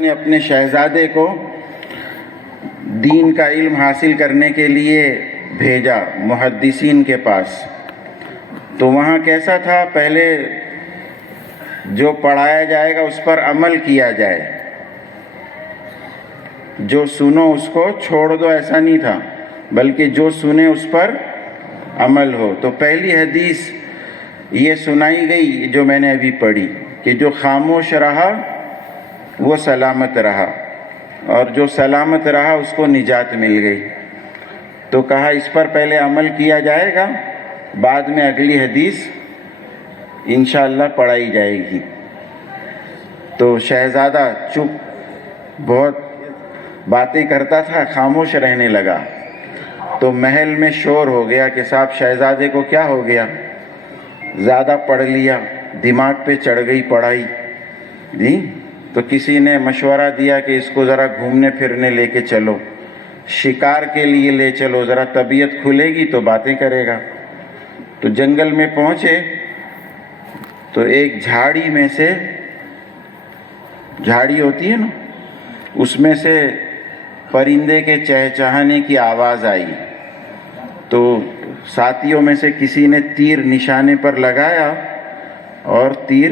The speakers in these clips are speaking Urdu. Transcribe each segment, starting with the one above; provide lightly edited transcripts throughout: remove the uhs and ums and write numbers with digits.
نے اپنے شہزادے کو دین کا علم حاصل کرنے کے لیے بھیجا محدثین کے پاس. تو وہاں کیسا تھا؟ پہلے جو پڑھایا جائے گا اس پر عمل کیا جائے، جو سنو اس کو چھوڑ دو، ایسا نہیں تھا، بلکہ جو سنے اس پر عمل ہو. تو پہلی حدیث یہ سنائی گئی جو میں نے ابھی پڑھی کہ جو خاموش رہا وہ سلامت رہا، اور جو سلامت رہا اس کو نجات مل گئی. تو کہا اس پر پہلے عمل کیا جائے گا، بعد میں اگلی حدیث انشاءاللہ پڑھائی جائے گی. تو شہزادہ چپ، بہت باتیں کرتا تھا، خاموش رہنے لگا. تو محل میں شور ہو گیا کہ صاحب شہزادے کو کیا ہو گیا، زیادہ پڑھ لیا، دماغ پہ چڑھ گئی پڑھائی. جی تو کسی نے مشورہ دیا کہ اس کو ذرا گھومنے پھرنے لے کے چلو، شکار کے لیے لے چلو، ذرا طبیعت کھلے گی تو باتیں کرے گا. تو جنگل میں پہنچے تو ایک جھاڑی میں سے، جھاڑی ہوتی ہے نا، اس میں سے پرندے کے چہچہانے کی آواز آئی. تو ساتھیوں میں سے کسی نے تیر نشانے پر لگایا اور تیر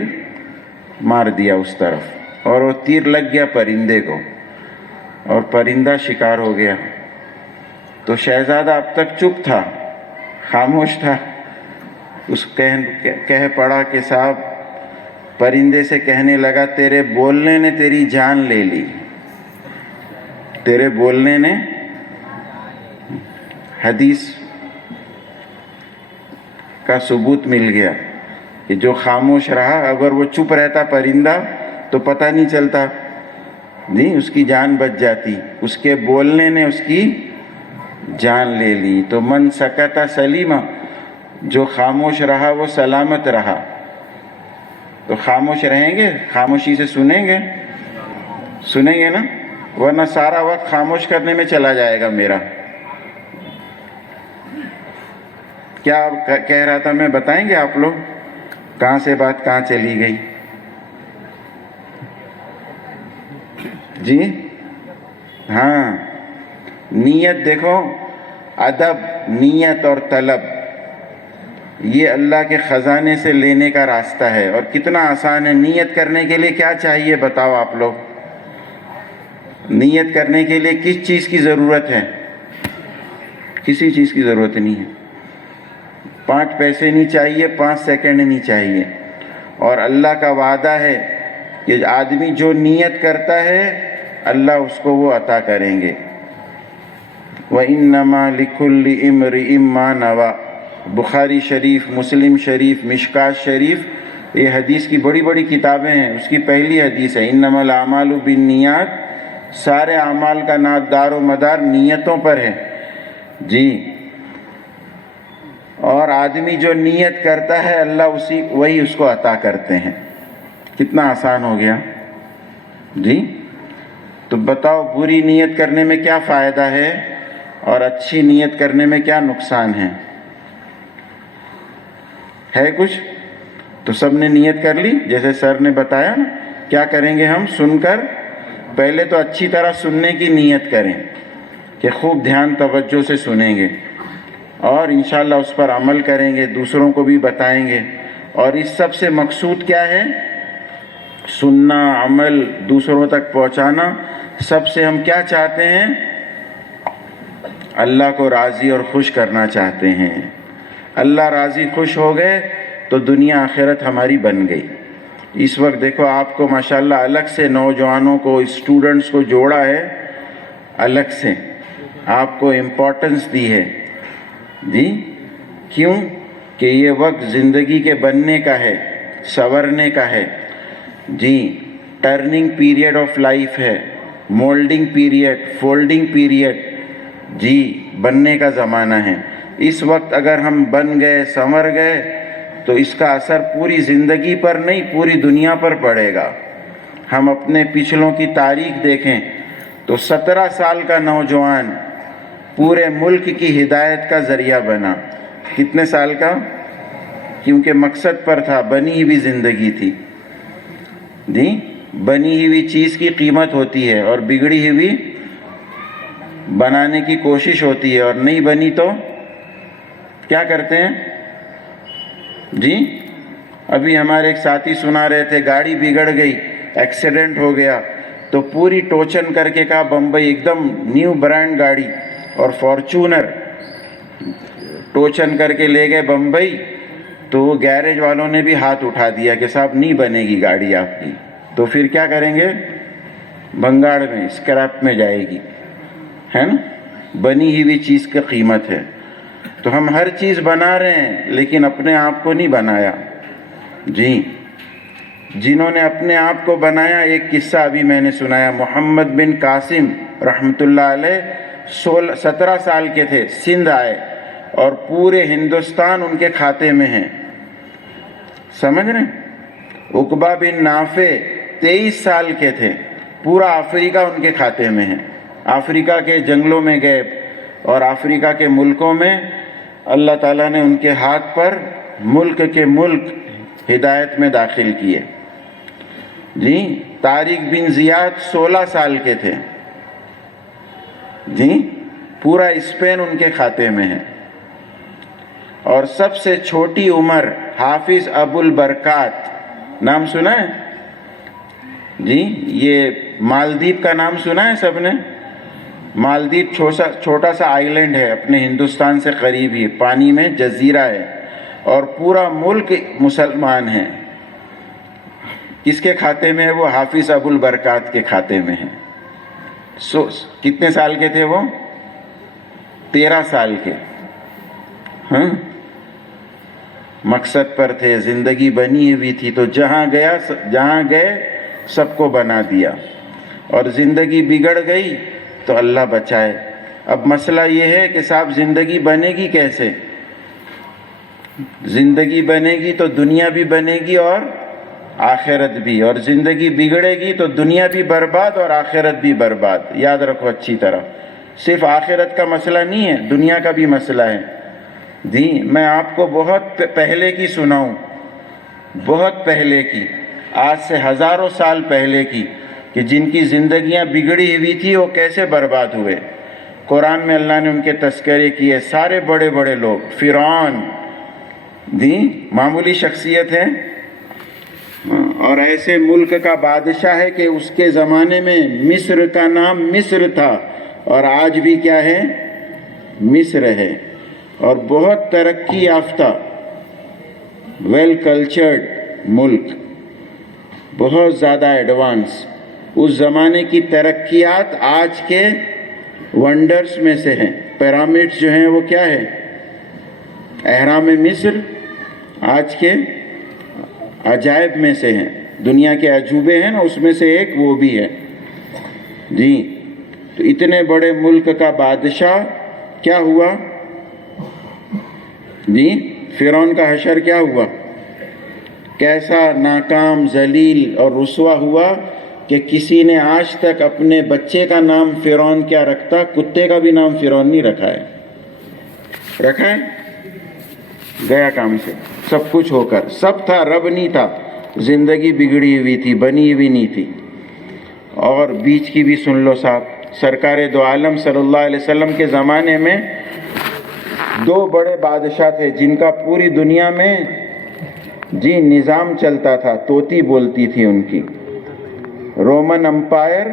مار دیا اس طرف، اور وہ تیر لگ گیا پرندے کو اور پرندہ شکار ہو گیا. تو شہزادہ اب تک چپ تھا، خاموش تھا. اس کہہ پڑا کہ صاحب، پرندے سے کہنے لگا تیرے بولنے نے تیری جان لے لی، تیرے بولنے نے. حدیث کا ثبوت مل گیا کہ جو خاموش رہا، اگر وہ چپ رہتا پرندہ تو پتہ نہیں چلتا، نہیں، اس کی جان بچ جاتی. اس کے بولنے نے اس کی جان لے لی. تو من سکت سلیما، جو خاموش رہا وہ سلامت رہا. تو خاموش رہیں گے، خاموشی سے سنیں گے، سنیں گے نا، ورنہ سارا وقت خاموش کرنے میں چلا جائے گا میرا. کیا کہہ رہا تھا میں، بتائیں گے آپ لوگ؟ کہاں سے بات کہاں چلی گئی؟ جی ہاں، نیت دیکھو، ادب، نیت اور طلب، یہ اللہ کے خزانے سے لینے کا راستہ ہے. اور کتنا آسان ہے. نیت کرنے کے لیے کیا چاہیے بتاؤ آپ لوگ؟ نیت کرنے کے لیے کس چیز کی ضرورت ہے؟ کسی چیز کی ضرورت نہیں ہے. 5 پیسے نہیں چاہیے، 5 سیکنڈ نہیں چاہیے. اور اللہ کا وعدہ ہے کہ آدمی جو نیت کرتا ہے اللہ اس کو وہ عطا کریں گے. وَإِنَّمَا لِكُلِّ امْرِئٍ مَّا نَوَىٰ. بخاری شریف، مسلم شریف، مشکات شریف، یہ حدیث کی بڑی بڑی کتابیں ہیں. اس کی پہلی حدیث ہے انما الاعمال بالنیات. سارے اعمال کا دار و مدار نیتوں پر ہے. جی، اور آدمی جو نیت کرتا ہے اللہ وہی اس کو عطا کرتے ہیں. کتنا آسان ہو گیا. جی تو بتاؤ، بری نیت کرنے میں کیا فائدہ ہے اور اچھی نیت کرنے میں کیا نقصان ہے؟ ہے کچھ؟ تو سب نے نیت کر لی جیسے سر نے بتایا نا. کیا کریں گے ہم؟ سن کر پہلے تو اچھی طرح سننے کی نیت کریں کہ خوب دھیان توجہ سے سنیں گے، اور انشاءاللہ اس پر عمل کریں گے، دوسروں کو بھی بتائیں گے. اور اس سب سے مقصود کیا ہے؟ سننا، عمل، دوسروں تک پہنچانا. سب سے ہم کیا چاہتے ہیں؟ اللہ کو راضی اور خوش کرنا چاہتے ہیں. اللہ راضی خوش ہو گئے تو دنیا آخرت ہماری بن گئی. اس وقت دیکھو آپ کو ماشاءاللہ الگ سے نوجوانوں کو، اسٹوڈنٹس کو جوڑا ہے، الگ سے آپ کو امپورٹنس دی ہے. جی کیوں؟ کہ یہ وقت زندگی کے بننے کا ہے، سنورنے کا ہے. جی ٹرننگ پیریڈ آف لائف ہے، مولڈنگ پیریڈ، فولڈنگ پیریڈ. جی بننے کا زمانہ ہے. اس وقت اگر ہم بن گئے، سنور گئے تو اس کا اثر پوری زندگی پر نہیں، پوری دنیا پر پڑے گا. ہم اپنے پچھلوں کی تاریخ دیکھیں تو 17 سال کا نوجوان پورے ملک کی ہدایت کا ذریعہ بنا. کتنے سال کا؟ کیونکہ مقصد پر تھا، بنی ہوئی زندگی تھی. جی بنی ہوئی چیز کی قیمت ہوتی ہے اور بگڑی ہوئی بنانے کی کوشش ہوتی ہے، اور نہیں بنی تو کیا کرتے ہیں جی؟ ابھی ہمارے ایک ساتھی سنا رہے تھے، گاڑی بگڑ گئی، ایکسیڈنٹ ہو گیا تو پوری ٹوچن کر کے کہا بمبئی، ایک دم نیو برانڈ گاڑی اور فارچونر ٹوچن کر کے لے گئے بمبئی، تو وہ گیرج والوں نے بھی ہاتھ اٹھا دیا کہ صاحب نہیں بنے گی گاڑی آپ کی، تو پھر کیا کریں گے؟ بھنگاڑ میں، اسکریپ میں جائے گی، ہے نا؟ بنی ہوئی چیز کی قیمت ہے۔ تو ہم ہر چیز بنا رہے ہیں لیکن اپنے آپ کو نہیں بنایا جی۔ جنہوں نے اپنے آپ کو بنایا، ایک قصہ ابھی میں نے سنایا، محمد بن قاسم رحمۃ اللہ علیہ 17 سال کے تھے، سندھ آئے اور پورے ہندوستان ان کے کھاتے میں ہیں، سمجھ رہے ہیں؟ عقبہ بن نافع 23 سال کے تھے، پورا افریقہ ان کے کھاتے میں ہے، افریقہ کے جنگلوں میں گئے اور افریقہ کے ملکوں میں اللہ تعالیٰ نے ان کے ہاتھ پر ملک کے ملک ہدایت میں داخل کیے جی۔ طارق بن زیاد 16 سال کے تھے جی، پورا اسپین ان کے کھاتے میں ہے۔ اور سب سے چھوٹی عمر حافظ ابو البرکات، نام سنا ہے جی؟ یہ مالدیپ کا نام سنا ہے سب نے؟ مالدیپ چھوٹا سا آئی لینڈ ہے اپنے ہندوستان سے قریب ہی، پانی میں جزیرہ ہے اور پورا ملک مسلمان ہے۔ کس کے کھاتے میں ہے وہ؟ حافظ ابو البرکات کے کھاتے میں ہے۔ کتنے سال کے تھے وہ؟ 13 سال کے، ہاں، مقصد پر تھے، زندگی بنی ہوئی تھی، تو جہاں گئے سب کو بنا دیا، اور زندگی بگڑ گئی تو اللہ بچائے۔ اب مسئلہ یہ ہے کہ صاحب زندگی بنے گی کیسے؟ زندگی بنے گی تو دنیا بھی بنے گی اور آخرت بھی، اور زندگی بگڑے گی تو دنیا بھی برباد اور آخرت بھی برباد۔ یاد رکھو اچھی طرح، صرف آخرت کا مسئلہ نہیں ہے، دنیا کا بھی مسئلہ ہے جی۔ میں آپ کو بہت پہلے کی سناؤں، بہت پہلے کی، آج سے ہزاروں سال پہلے کی، کہ جن کی زندگیاں بگڑی ہوئی تھی وہ کیسے برباد ہوئے۔ قرآن میں اللہ نے ان کے تذکرے کیے، سارے بڑے بڑے لوگ، فرعون جی، معمولی شخصیت ہے، اور ایسے ملک کا بادشاہ ہے کہ اس کے زمانے میں مصر کا نام مصر تھا اور آج بھی کیا ہے؟ مصر ہے، اور بہت ترقی یافتہ، ویل کلچرڈ ملک، بہت زیادہ ایڈوانس۔ اس زمانے کی ترقیات آج کے ونڈرز میں سے ہیں۔ پیرامڈز جو ہیں وہ کیا ہے؟ اہرام مصر آج کے عجائب میں سے ہیں، دنیا کے عجوبے ہیں نا، اس میں سے ایک وہ بھی ہے جی۔ تو اتنے بڑے ملک کا بادشاہ کیا ہوا جی؟ فرعون کا حشر کیا ہوا؟ کیسا ناکام، ذلیل اور رسوا ہوا کہ کسی نے آج تک اپنے بچے کا نام فرعون کیا رکھتا؟ کتے کا بھی نام فرعون نہیں رکھا ہے، رکھا ہے؟ گیا کام سے، سب کچھ ہو کر، سب تھا، رب نہیں تھا، زندگی بگڑی ہوئی تھی، بنی ہوئی نہیں تھی۔ اور بیچ کی بھی سن لو صاحب، سرکار دو عالم صلی اللہ علیہ وسلم کے زمانے میں 2 بڑے بادشاہ تھے جن کا پوری دنیا میں جی نظام چلتا تھا، طوطی بولتی تھی ان کی، رومن امپائر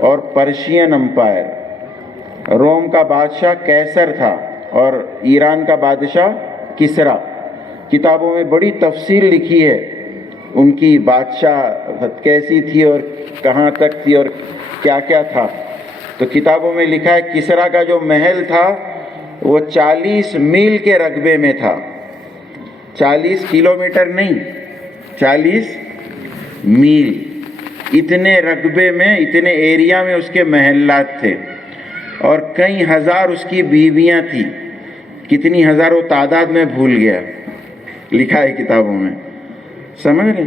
اور پرشین امپائر۔ روم کا بادشاہ کیسر تھا اور ایران کا بادشاہ کسرا۔ کتابوں میں بڑی تفصیل لکھی ہے ان کی بادشاہ کیسی تھی اور کہاں تک تھی اور کیا کیا تھا۔ تو کتابوں میں لکھا ہے کسرا کا جو محل تھا وہ 40 میل کے رقبے میں تھا، 40 کلومیٹر نہیں، 40 میل، اتنے رقبے میں، اتنے ایریا میں اس کے محلات تھے، اور کئی ہزار اس کی بیویاں تھیں۔ کتنی ہزاروں تعداد میں بھول گیا، لکھا ہے کتابوں میں، سمجھ رہے؟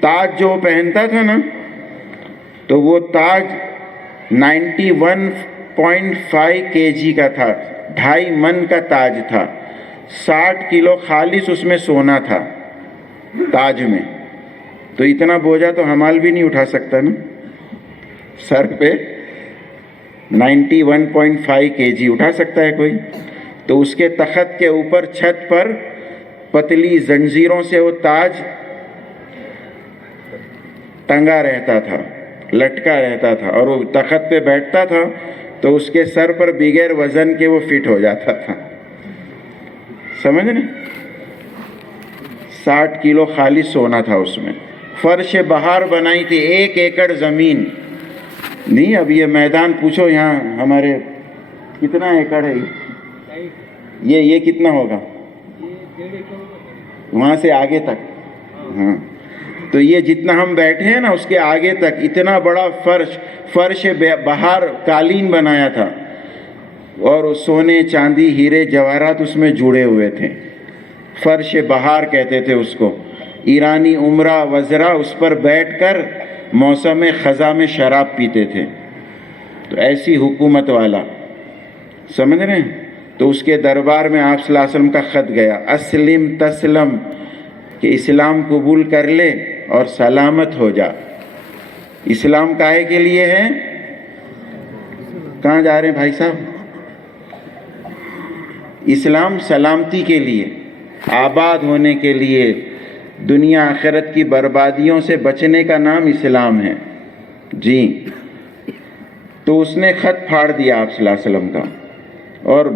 تاج جو پہنتا تھا نا، تو وہ تاج 91.5 kg کا تھا، 2.5 من کا تاج تھا، 60 کلو خالص اس میں سونا تھا تاج میں تو اتنا بوجھا تو حمال بھی نہیں اٹھا سکتا نا. سر پہ 91.5 kg اٹھا سکتا ہے کوئی؟ تو اس کے تخت کے اوپر چھت پر پتلی زنجیروں سے وہ تاج ٹنگا رہتا تھا، لٹکا رہتا تھا، اور وہ تخت پہ بیٹھتا تھا تو اس کے سر پر بغیر وزن کے وہ فٹ ہو جاتا تھا. سمجھ رہے؟ 60 کلو خالی سونا تھا اس میں. فرش بہار بنائی تھی 1 ایکڑ زمین. نہیں اب یہ میدان پوچھو یہاں ہمارے کتنا ایکڑ ہے؟ یہ کتنا ہوگا وہاں سے آگے تک؟ ہاں تو یہ جتنا ہم بیٹھے ہیں نا اس کے آگے تک اتنا بڑا فرش بہار قالین بنایا تھا، اور سونے چاندی ہیرے جواہرات اس میں جڑے ہوئے تھے. فرش بہار کہتے تھے اس کو. ایرانی عمرہ وزراء اس پر بیٹھ کر موسم خزاں میں شراب پیتے تھے. تو ایسی حکومت والا، سمجھ رہے ہیں؟ تو اس کے دربار میں آپ صلی اللہ علیہ وسلم کا خط گیا، اسلم تسلم، کہ اسلام قبول کر لے اور سلامت ہو جا. اسلام کاہے کے لیے ہے؟ کہاں جا رہے ہیں بھائی صاحب؟ اسلام سلامتی کے لیے، آباد ہونے کے لیے، دنیا آخرت کی بربادیوں سے بچنے کا نام اسلام ہے. جی تو اس نے خط پھاڑ دیا آپ صلی اللہ علیہ وسلم کا اور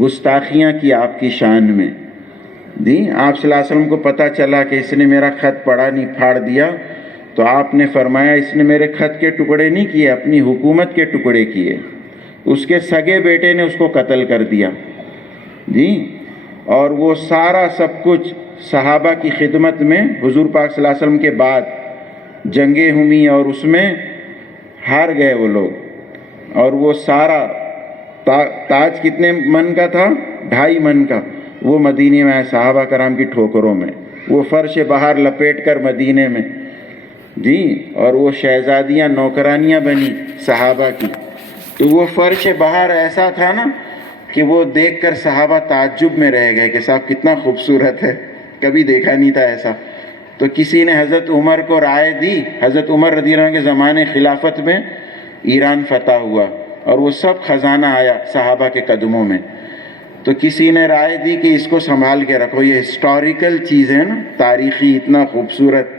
گستاخیاں کی آپ کی شان میں. جی آپ صلی اللہ علیہ وسلم کو پتہ چلا کہ اس نے میرا خط پڑھا نہیں، پھاڑ دیا، تو آپ نے فرمایا اس نے میرے خط کے ٹکڑے نہیں کیے، اپنی حکومت کے ٹکڑے کیے. اس کے سگے بیٹے نے اس کو قتل کر دیا. جی اور وہ سارا سب کچھ صحابہ کی خدمت میں حضور پاک صلی اللہ علیہ وسلم کے بعد جنگیں ہوئی اور اس میں ہار گئے وہ لوگ. اور وہ سارا تاج کتنے من کا تھا؟ 2.5 من کا. وہ مدینے میں آئے صحابہ کرام کی ٹھوکروں میں، وہ فرش بہار لپیٹ کر مدینے میں. جی اور وہ شہزادیاں نوکرانیاں بنی صحابہ کی. تو وہ فرش بہار ایسا تھا نا کہ وہ دیکھ کر صحابہ تعجب میں رہ گئے کہ صاحب کتنا خوبصورت ہے، کبھی دیکھا نہیں تھا ایسا. تو کسی نے حضرت عمر کو رائے دی. حضرت عمر رضی اللہ عنہ کے زمانے خلافت میں ایران فتح ہوا اور وہ سب خزانہ آیا صحابہ کے قدموں میں. تو کسی نے رائے دی کہ اس کو سنبھال کے رکھو، یہ ہسٹوریکل چیز ہے نا، تاریخی، اتنا خوبصورت.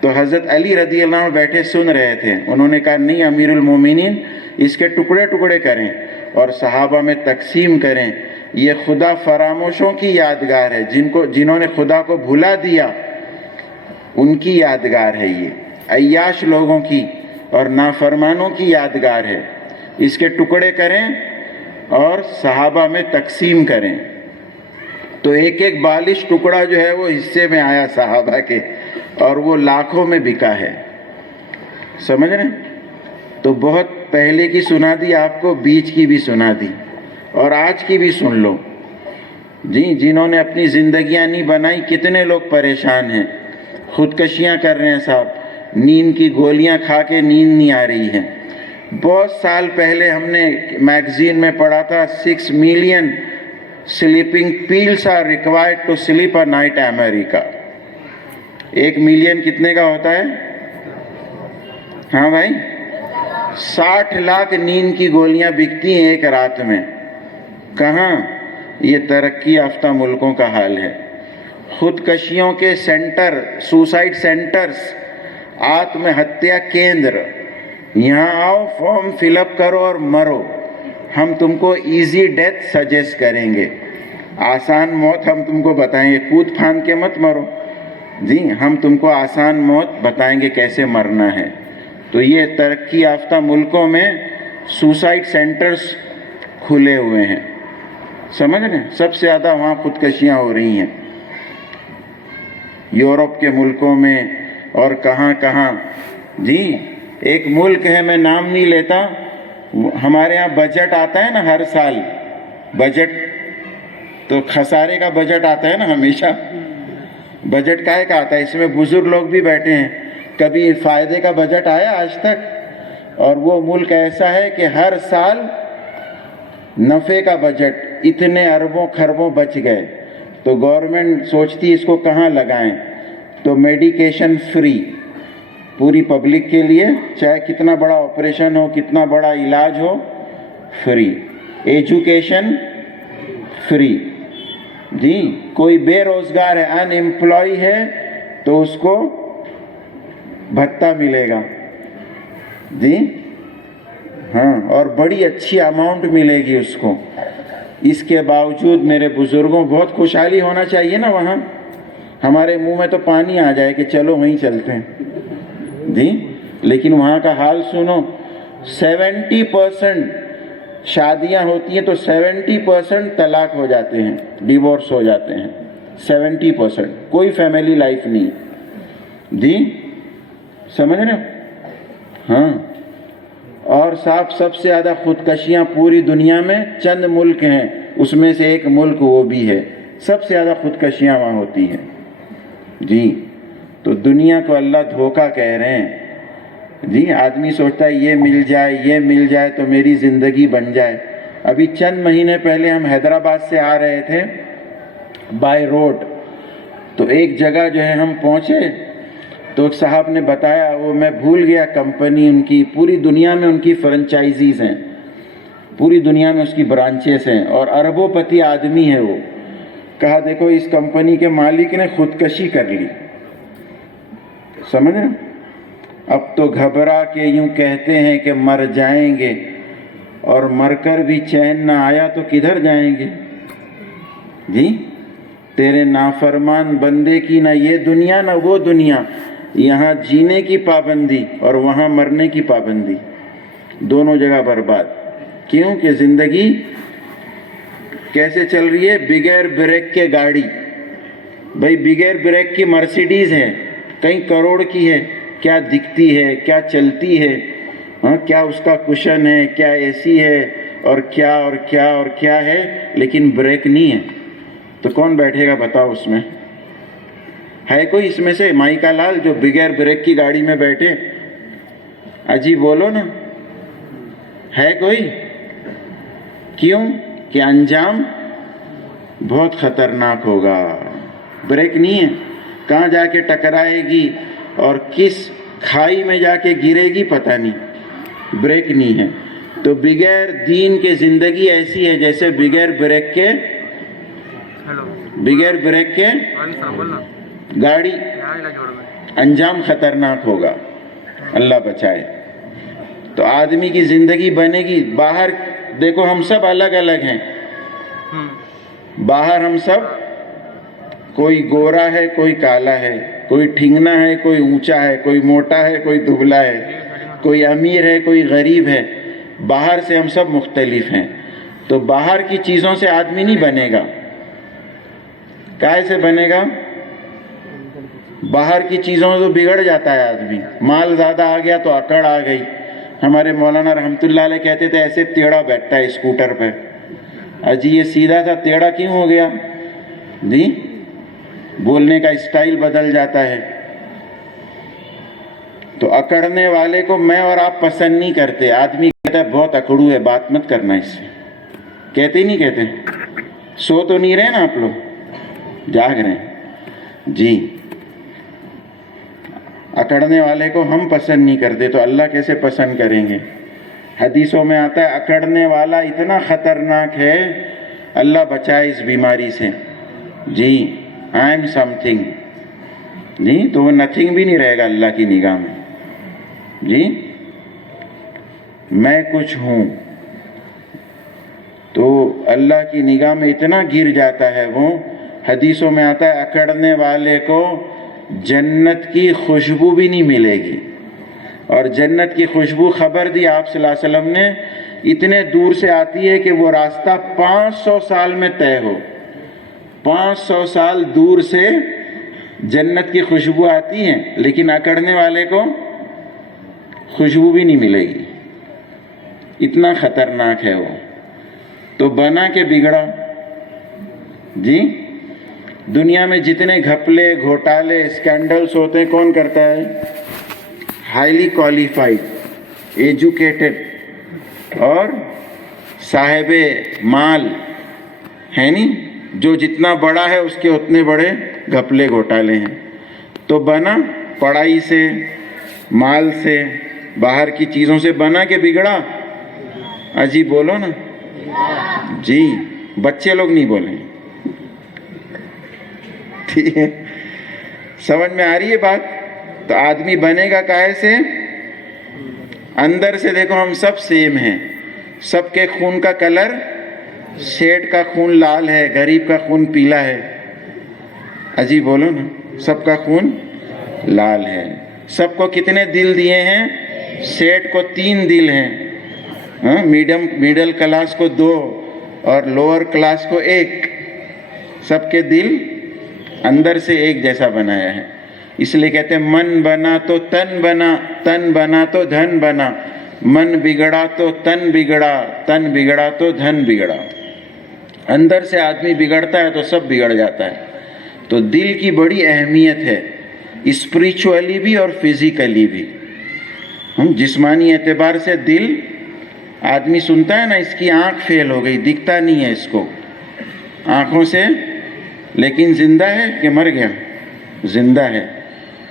تو حضرت علی رضی اللہ عنہ بیٹھے سن رہے تھے. انہوں نے کہا نہیں امیر المومنین، اس کے ٹکڑے ٹکڑے کریں اور صحابہ میں تقسیم کریں. یہ خدا فراموشوں کی یادگار ہے، جنہوں نے خدا کو بھلا دیا ان کی یادگار ہے، یہ عیاش لوگوں کی اور نافرمانوں کی یادگار ہے. اس کے ٹکڑے کریں اور صحابہ میں تقسیم کریں. تو ایک ایک بالش ٹکڑا جو ہے وہ حصے میں آیا صحابہ کے، اور وہ لاکھوں میں بکا ہے. سمجھ رہے ہیں؟ تو بہت پہلے کی سنا دی آپ کو، بیچ کی بھی سنا دی، اور آج کی بھی سن لو. جی جنہوں نے اپنی زندگیاں نہیں بنائی، کتنے لوگ پریشان ہیں، خودکشیاں کر رہے ہیں صاحب، نیند کی گولیاں کھا کے نیند نہیں آ رہی ہے. بہت سال پہلے ہم نے میگزین میں پڑھا تھا 6 million sleeping pills are required to sleep a night America. 1 million کتنے کا ہوتا ہے؟ ہاں بھائی 60 لاکھ نیند کی گولیاں بکتی ہیں ایک رات میں. کہاں؟ یہ ترقی یافتہ ملکوں کا حال ہے. خودکشیوں کے سینٹر، سوسائڈ سینٹرز، آتم ہتیا کیندر، یہاں آؤ، فارم فل اپ کرو اور مرو. ہم تم کو ایزی ڈیتھ سجیسٹ کریں گے، آسان موت ہم تم کو بتائیں گے، کود پھاند کے مت مرو. جی ہم تم کو آسان موت بتائیں گے کیسے مرنا ہے. تو یہ ترقی یافتہ ملکوں میں سوسائڈ سینٹرز کھلے ہوئے ہیں. سمجھ رہے ہیں؟ سب سے زیادہ وہاں خودکشیاں ہو رہی ہیں، یورپ کے ملکوں میں اور کہاں کہاں. جی ایک ملک ہے، میں نام نہیں لیتا، ہمارے ہاں بجٹ آتا ہے نا ہر سال، بجٹ تو خسارے کا بجٹ آتا ہے نا ہمیشہ. بجٹ کائے کا آتا ہے؟ اس میں بزرگ لوگ بھی بیٹھے ہیں. کبھی فائدے کا بجٹ آیا آج تک؟ اور وہ ملک ایسا ہے کہ ہر سال نفع کا بجٹ، اتنے اربوں خربوں بچ گئے، تو گورنمنٹ سوچتی اس کو کہاں لگائیں. تو تو میڈیکیشن فری پوری پبلک کے لیے، چاہے کتنا بڑا آپریشن ہو، کتنا بڑا علاج ہو، فری. Education free. جی کوئی بے روزگار ہے، ان ایمپلائی ہے، تو اس کو بھتہ ملے گا. جی ہاں، اور بڑی اچھی اماؤنٹ ملے گی اس کو. اس کے باوجود میرے بزرگوں بہت خوشحالی ہونا چاہیے نا وہاں. ہمارے منہ میں تو پانی آ جائے کہ چلو وہیں چلتے ہیں. جی لیکن وہاں کا حال سنو. 70% شادیاں ہوتی ہیں تو 70% طلاق ہو جاتے ہیں، ڈیورس ہو جاتے ہیں. 70% کوئی فیملی لائف نہیں. جی سمجھ رہے ہو؟ ہاں. اور صاحب سب سے زیادہ خودکشیاں پوری دنیا میں چند ملک ہیں، اس میں سے ایک ملک وہ بھی ہے. سب سے زیادہ خودکشیاں وہاں ہوتی ہیں. جی تو دنیا کو اللہ دھوکہ کہہ رہے ہیں. جی آدمی سوچتا ہے یہ مل جائے، یہ مل جائے تو میری زندگی بن جائے. ابھی چند مہینے پہلے ہم حیدرآباد سے آ رہے تھے بائی روڈ، تو ایک جگہ جو ہے ہم پہنچے تو ایک صاحب نے بتایا، وہ میں بھول گیا کمپنی ان کی، پوری دنیا میں ان کی فرنچائزیز ہیں، پوری دنیا میں اس کی برانچیز ہیں، اور اربوں پتی آدمی ہے. وہ کہا دیکھو اس کمپنی کے مالک نے خودکشی کر لی. سمجھ رہے؟ اب تو گھبرا کے یوں کہتے ہیں کہ مر جائیں گے، اور مر کر بھی چین نہ آیا تو کدھر جائیں گے. جی تیرے نافرمان بندے کی نہ یہ دنیا نہ وہ دنیا، یہاں جینے کی پابندی اور وہاں مرنے کی پابندی، دونوں جگہ برباد. کیوں کہ زندگی کیسے چل رہی ہے؟ بغیر بریک کے گاڑی. بھائی بغیر بریک کی مرسیڈیز ہے، کئی کروڑ کی ہے، کیا دکھتی ہے، کیا چلتی ہے، ہاں کیا اس کا کشن ہے، کیا اے سی ہے، اور کیا اور کیا اور کیا ہے، لیکن بریک نہیں ہے. تو کون بیٹھے گا بتاؤ اس میں؟ ہے کوئی اس میں سے مائیکا لال جو بغیر بریک کی گاڑی میں بیٹھے؟ اجی بولو نا، ہے کوئی؟ کیوں کہ انجام بہت خطرناک ہوگا. بریک نہیں ہے، کہاں جا کے ٹکرائے گی اور کس کھائی میں جا کے گرے گی پتہ نہیں. بریک نہیں ہے. تو بغیر دین کے زندگی ایسی ہے جیسے بغیر بریک کے گاڑی. انجام خطرناک ہوگا، اللہ بچائے. تو آدمی کی زندگی بنے گی. باہر دیکھو ہم سب الگ الگ ہیں. باہر ہم سب، کوئی گورا ہے، کوئی کالا ہے، کوئی ٹھنگنا ہے، کوئی اونچا ہے، کوئی موٹا ہے، کوئی دبلا ہے، کوئی امیر ہے، کوئی غریب ہے. باہر سے ہم سب مختلف ہیں. تو باہر کی چیزوں سے آدمی نہیں بنے گا. کائے سے بنے گا؟ باہر کی چیزوں سے تو بگڑ جاتا ہے آدمی. مال زیادہ آ گیا تو اکڑ آ گئی. ہمارے مولانا رحمۃ اللہ علیہ کہتے تھے ایسے ٹیڑھا بیٹھتا ہے اسکوٹر پہ. اجی یہ سیدھا تھا ٹیڑھا کیوں ہو گیا؟ جی بولنے کا اسٹائل بدل جاتا ہے. تو اکڑنے والے کو میں اور آپ پسند نہیں کرتے. آدمی کہتا ہے بہت اکڑو ہے، بات مت کرنا اس سے. کہتے ہی نہیں کہتے؟ سو تو نہیں رہے نا آپ لوگ، جاگ رہے ہیں. جی اکڑنے والے کو ہم پسند نہیں کرتے تو اللہ کیسے پسند کریں گے؟ حدیثوں میں آتا ہے اکڑنے والا اتنا خطرناک ہے، اللہ بچائے اس بیماری سے. جی آئی ایم سم تھنگ. جی تو وہ نتھنگ بھی نہیں رہے گا اللہ کی نگاہ میں. جی میں کچھ ہوں، تو اللہ کی نگاہ میں اتنا گر جاتا ہے وہ. حدیثوں میں آتا ہے اکڑنے والے کو جنت کی خوشبو بھی نہیں ملے گی. اور جنت کی خوشبو خبر دی آپ صلی اللہ علیہ وسلم نے، اتنے دور سے آتی ہے کہ وہ راستہ 500 سال میں طے ہو. 500 سال دور سے جنت کی خوشبو آتی ہے، لیکن اکڑنے والے کو خوشبو بھی نہیں ملے گی. اتنا خطرناک ہے وہ. تو بنا کے بگڑا. جی دنیا میں جتنے گھپلے گھوٹالے اسکینڈلز ہوتے ہیں کون کرتا ہے؟ ہائیلی کوالیفائڈ، ایجوکیٹڈ اور صاحب مال ہے نہیں. جو جتنا بڑا ہے اس کے اتنے بڑے گھپلے گھوٹالے ہیں. تو بنا پڑھائی سے, مال سے, باہر کی چیزوں سے بنا کہ بگڑا؟ اجی بولو نا جی, بچے لوگ نہیں بولیں. ٹھیک ہے, سمجھ میں آ رہی ہے بات؟ تو آدمی بنے گا کائے سے؟ اندر سے. دیکھو ہم سب سیم ہیں, سب کے خون کا کلر, شیٹ کا خون لال ہے, غریب کا خون پیلا ہے. اجی بولو نا, سب کا خون لال ہے. سب کو کتنے دل دیے ہیں؟ شیٹ کو 3 دل ہیں, میڈل کلاس کو 2 اور لوور کلاس کو 1. سب کے دل اندر سے ایک جیسا بنایا ہے. اس لیے کہتے ہیں من بنا تو تن بنا, تن بنا تو دھن بنا, من بگڑا تو تن بگڑا, تن بگڑا تو دھن بگڑا. اندر سے آدمی بگڑتا ہے تو سب بگڑ جاتا ہے. تو دل کی بڑی اہمیت ہے, اسپریچولی بھی اور فزیکلی بھی. جسمانی اعتبار سے دل, آدمی سنتا ہے نا اس کی آنکھ فیل ہو گئی, دکھتا نہیں ہے اس کو آنکھوں سے, لیکن زندہ ہے کہ مر گیا؟ زندہ ہے.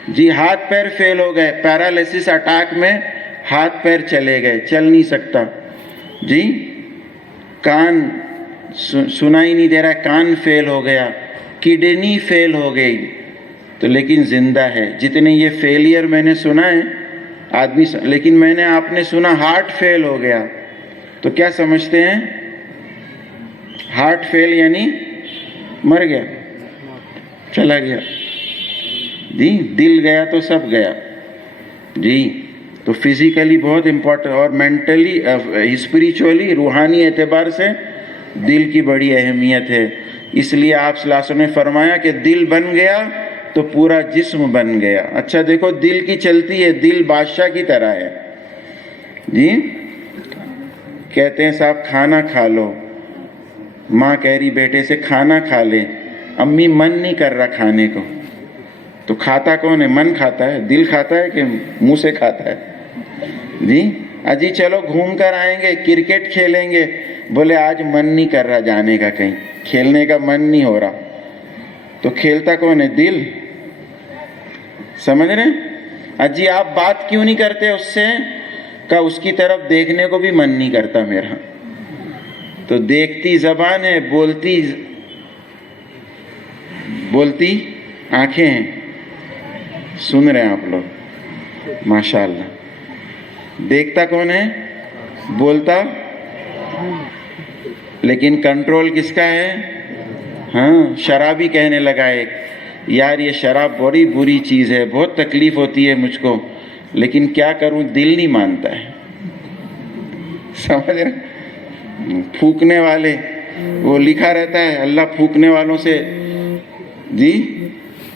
جی ہاتھ پیر فیل ہو گئے, پیرالائسس اٹیک میں ہاتھ پیر چلے گئے, چل نہیں سکتا. جی کان سنائی نہیں دے رہا, کان فیل ہو گیا, کڈنی فیل ہو گئی, تو لیکن زندہ ہے. جتنے یہ فیلئر میں نے سنا ہے آدمی, لیکن میں نے آپ نے سنا ہارٹ فیل ہو گیا, تو کیا سمجھتے ہیں؟ ہارٹ فیل یعنی مر گیا, چلا گیا. جی دل گیا تو سب گیا. جی تو فزیکلی بہت امپورٹنٹ, اور مینٹلی, اسپریچولی, روحانی اعتبار سے دل کی بڑی اہمیت ہے. اس لیے آپ صلی اللہ علیہ وسلم نے فرمایا کہ دل بن گیا تو پورا جسم بن گیا. اچھا دیکھو دل کی چلتی ہے, دل بادشاہ کی طرح ہے. جی کہتے ہیں صاحب کھانا کھا لو, ماں کہہ رہی بیٹے سے کھانا کھا لے, امی من نہیں کر رہا کھانے کو, تو کھاتا کون ہے؟ من کھاتا ہے, دل کھاتا ہے کہ منہ سے کھاتا ہے؟ جی اجی چلو گھوم کر آئیں گے, کرکٹ کھیلیں گے, بولے آج من نہیں کر رہا جانے کا, کہیں کھیلنے کا من نہیں ہو رہا, تو کھیلتا کون ہے؟ دل. سمجھ رہے ہیں؟ اجی آپ بات کیوں نہیں کرتے اس سے؟ کہ اس کی طرف دیکھنے کو بھی من نہیں کرتا میرا. تو دیکھتی زبان ہے, بولتی آنکھیں ہیں. سن رہے ہیں آپ لوگ ماشاءاللہ. دیکھتا کون ہے؟ بولتا, لیکن کنٹرول کس کا ہے؟ ہاں شرابی کہنے لگا ایک, یار یہ شراب بڑی بری چیز ہے, بہت تکلیف ہوتی ہے مجھ کو, لیکن کیا کروں, دل نہیں مانتا ہے. سمجھ رہے؟ پھونکنے والے, وہ لکھا رہتا ہے اللہ پھونکنے والوں سے, جی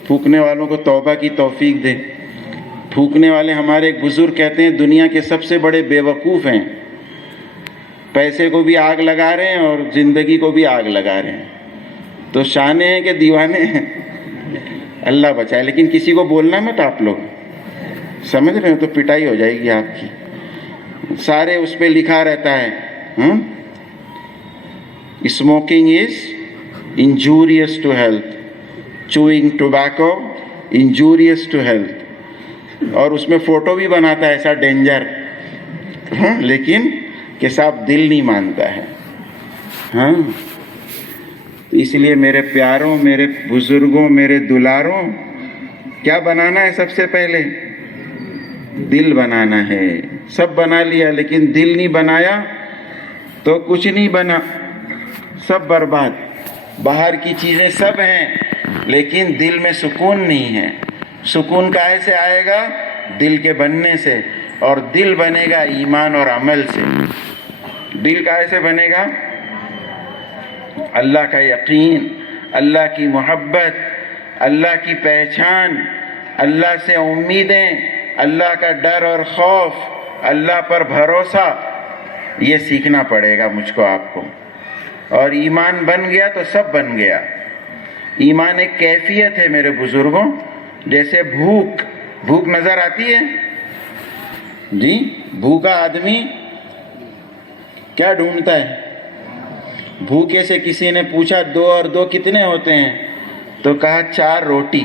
پھونکنے والوں کو توبہ کی توفیق دے. پھونکنے والے ہمارے ایک بزرگ کہتے ہیں دنیا کے سب سے بڑے بے وقوف ہیں, پیسے کو بھی آگ لگا رہے ہیں اور زندگی کو بھی آگ لگا رہے ہیں. تو شانے ہیں کہ دیوانے ہیں, اللہ بچائے. لیکن کسی کو بولنا مت آپ لوگ, سمجھ رہے ہو, تو پٹائی ہو جائے گی آپ کی. سارے اس پہ لکھا رہتا ہے smoking is injurious to health, chewing tobacco injurious to health, اور اس میں فوٹو بھی بناتا ہے ایسا ڈینجر, لیکن کہ صاحب دل نہیں مانتا ہے. ہاں اس لیے میرے پیاروں, میرے بزرگوں, میرے دلاروں, کیا بنانا ہے سب سے پہلے؟ دل بنانا ہے. سب بنا لیا لیکن دل نہیں بنایا تو کچھ نہیں بنا, سب برباد. باہر کی چیزیں سب ہیں لیکن دل میں سکون نہیں ہے. سکون کہاں سے آئے گا؟ دل کے بننے سے, اور دل بنے گا ایمان اور عمل سے. دل کہاں سے بنے گا؟ اللہ کا یقین, اللہ کی محبت, اللہ کی پہچان, اللہ سے امیدیں, اللہ کا ڈر اور خوف, اللہ پر بھروسہ, یہ سیکھنا پڑے گا مجھ کو آپ کو. اور ایمان بن گیا تو سب بن گیا. ایمان ایک کیفیت ہے میرے بزرگوں, جیسے بھوک نظر آتی ہے. جی بھوکا آدمی کیا ڈھونڈتا ہے؟ بھوکے سے کسی نے پوچھا 2 اور 2 کتنے ہوتے ہیں؟ تو کہا 4 روٹی.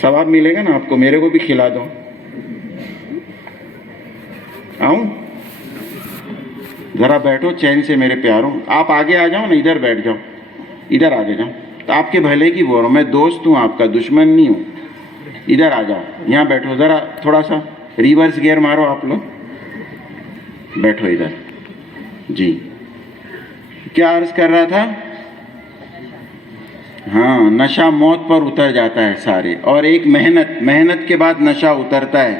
ثواب ملے گا نا آپ کو, میرے کو بھی کھلا دو. آؤں؟ ذرا بیٹھو چین سے میرے پیاروں. آپ آگے آ جاؤ نا, ادھر بیٹھ جاؤ, ادھر آگے جاؤ. تو آپ کے بھلے کی بول رہا ہوں, میں دوست ہوں آپ کا, دشمن نہیں ہوں. ادھر آ جاؤ, یہاں بیٹھو. ذرا تھوڑا سا ریورس گیئر مارو آپ لوگ, بیٹھو ادھر. جی کیا عرض کر رہا تھا؟ ہاں, نشہ موت پر اتر جاتا ہے سارے, اور ایک محنت کے بعد نشہ اترتا ہے.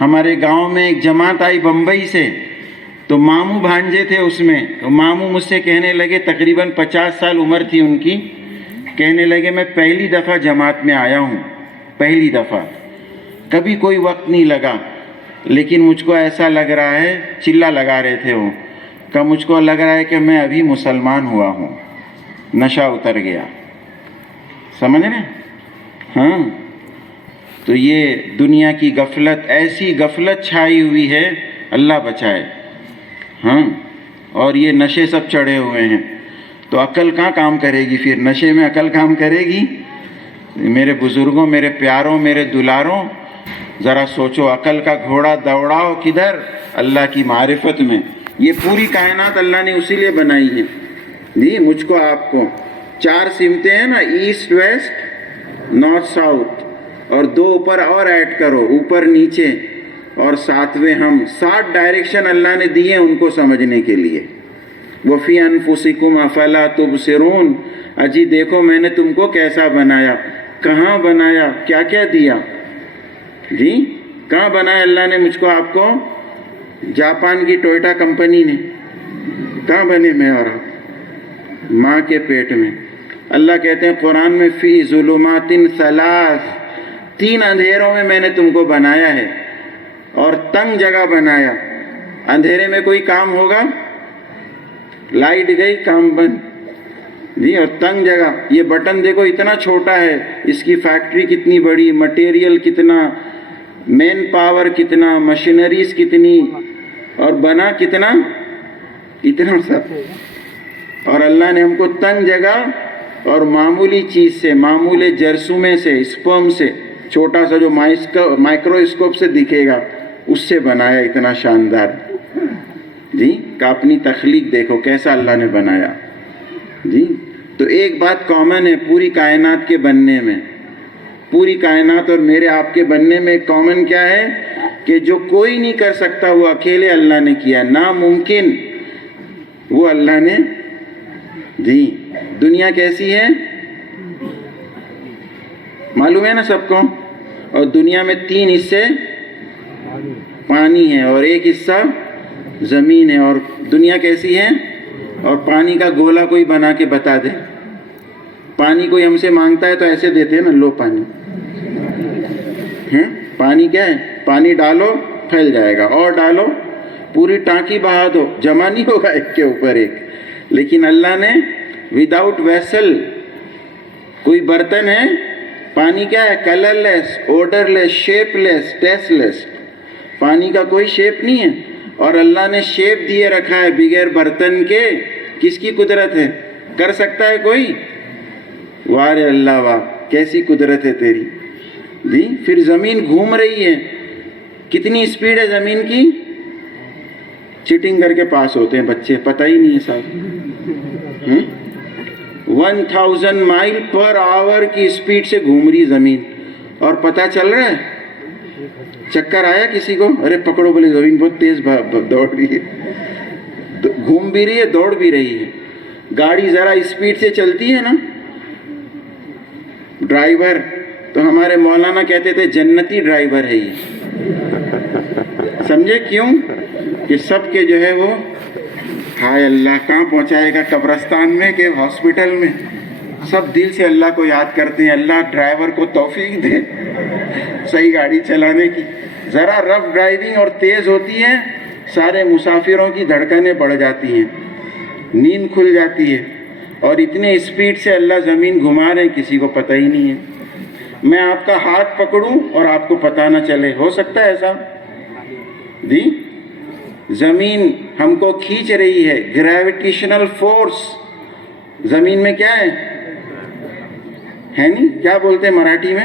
ہمارے گاؤں میں ایک جماعت آئی بمبئی سے, تو ماموں بھانجے تھے اس میں. تو ماموں مجھ سے کہنے لگے, تقریباً 50 سال عمر تھی ان کی, کہنے لگے میں پہلی دفعہ جماعت میں آیا ہوں, پہلی دفعہ, کبھی کوئی وقت نہیں لگا, لیکن مجھ کو ایسا لگ رہا ہے, چلا لگا رہے تھے وہ, کہ مجھ کو لگ رہا ہے کہ میں ابھی مسلمان ہوا ہوں, نشہ اتر گیا. سمجھ رہے؟ ہاں. تو یہ دنیا کی غفلت, ایسی غفلت چھائی ہوئی ہے, اللہ بچائے. ہاں, اور یہ نشے سب چڑھے ہوئے ہیں. تو عقل کہاں کام کرے گی پھر؟ نشے میں عقل کام کرے گی؟ میرے بزرگوں, میرے پیاروں, میرے دلاروں, ذرا سوچو, عقل کا گھوڑا دوڑاؤ کدھر؟ اللہ کی معرفت میں. یہ پوری کائنات اللہ نے اسی لیے بنائی ہے. جی مجھ کو آپ کو 4 سمتیں ہیں نا, ایسٹ ویسٹ نارتھ ساؤتھ, اور 2 اوپر اور ایڈ کرو, اوپر نیچے, اور 7ویں ہم. 7 ڈائریکشن اللہ نے دیے ان کو سمجھنے کے لیے. وَفِي أَنفُسِكُمْ أَفَلَا تُبْصِرُونَ, اجی دیکھو میں نے تم کو کیسا بنایا, کہاں بنایا, کیا کیا دیا. جی کہاں بنایا اللہ نے مجھ کو آپ کو؟ جاپان کی ٹوئوٹا کمپنی نے. کہاں بنے میں اور آپ؟ ماں کے پیٹ میں. اللہ کہتے ہیں قرآن میں, فی ظلمات 3, 3 اندھیروں میں میں نے تم کو بنایا ہے, اور تنگ جگہ بنایا. اندھیرے میں کوئی کام ہوگا؟ لائٹ گئی, کام بند. جی, اور تنگ جگہ, یہ بٹن دیکھو اتنا چھوٹا ہے, اس کی فیکٹری کتنی بڑی, مٹیریل کتنا, مین پاور کتنا, مشینریز کتنی, اور بنا کتنا, اتنا سب. اور اللہ نے ہم کو تنگ جگہ اور معمولی چیز سے, معمولی جرثومے سے, اسپرم سے, چھوٹا سا جو مائکروسکوپ سے دکھے گا, اس سے بنایا اتنا شاندار. جی کہ اپنی تخلیق دیکھو کیسا اللہ نے بنایا. جی تو ایک بات کامن ہے پوری کائنات کے بننے میں, پوری کائنات اور میرے آپ کے بننے میں کامن کیا ہے؟ کہ جو کوئی نہیں کر سکتا وہ اکیلے اللہ نے کیا, ناممکن وہ اللہ نے. جی دنیا کیسی ہے معلوم ہے نا سب کو, اور دنیا میں 3 حصے پانی ہے اور 1 حصہ زمین ہے. اور دنیا کیسی ہے؟ اور پانی کا گولا کوئی بنا کے بتا دے. پانی کوئی ہم سے مانگتا ہے تو ایسے دیتے ہیں نا, لو پانی. پانی کیا ہے؟ پانی ڈالو پھیل جائے گا, اور ڈالو پوری ٹانکی بہا دو, جمع نہیں ہوگا ایک کے اوپر ایک. لیکن اللہ نے وداؤٹ ویسل, کوئی برتن ہے, پانی کیا ہے؟ کلر لیس, اوڈر لیس, شیپ لیس, ٹیسٹ لیس. پانی کا کوئی شیپ نہیں ہے, اور اللہ نے شیپ دیے رکھا ہے بغیر برتن کے. کس کی قدرت ہے؟ کر سکتا ہے کوئی؟ واہ رے اللہ واہ, کیسی قدرت ہے تیری. جی پھر زمین گھوم رہی ہے, کتنی اسپیڈ ہے زمین کی؟ چیٹنگ کر کے پاس ہوتے ہیں بچے, پتہ ہی نہیں ہے صاحب. 1000 مائل پر آور کی اسپیڈ سے گھوم رہی زمین, اور پتہ چل رہا ہے؟ چکر آیا کسی کو؟ ارے پکڑو بولے, زمین بہت تیز دوڑ رہی ہے, گھوم بھی رہی ہے, دوڑ بھی رہی ہے. گاڑی ذرا اسپیڈ سے چلتی ہے نا, ڈرائیور تو ہمارے مولانا کہتے تھے جنتی ڈرائیور ہے یہ. سمجھے کیوں؟ کہ سب کے جو ہے وہ, ہائے اللہ کہاں پہنچائے گا, قبرستان میں کہ ہاسپٹل میں؟ سب دل سے اللہ کو یاد کرتے ہیں, اللہ ڈرائیور کو توفیق دے صحیح گاڑی چلانے کی. ذرا رف ڈرائیونگ اور تیز ہوتی ہے, سارے مسافروں کی دھڑکنیں بڑھ جاتی ہیں, نیند کھل جاتی ہے, اور اتنے اسپیڈ سے اللہ زمین گھما رہے ہیں کسی کو پتہ ہی نہیں ہے. میں آپ کا ہاتھ پکڑوں اور آپ کو پتہ نہ چلے, ہو سکتا ہے ایسا؟ جی زمین ہم کو کھینچ رہی ہے, گریویٹیشنل فورس. زمین میں کیا ہے نہیں, کیا بولتے ہیں مراٹھی میں؟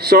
100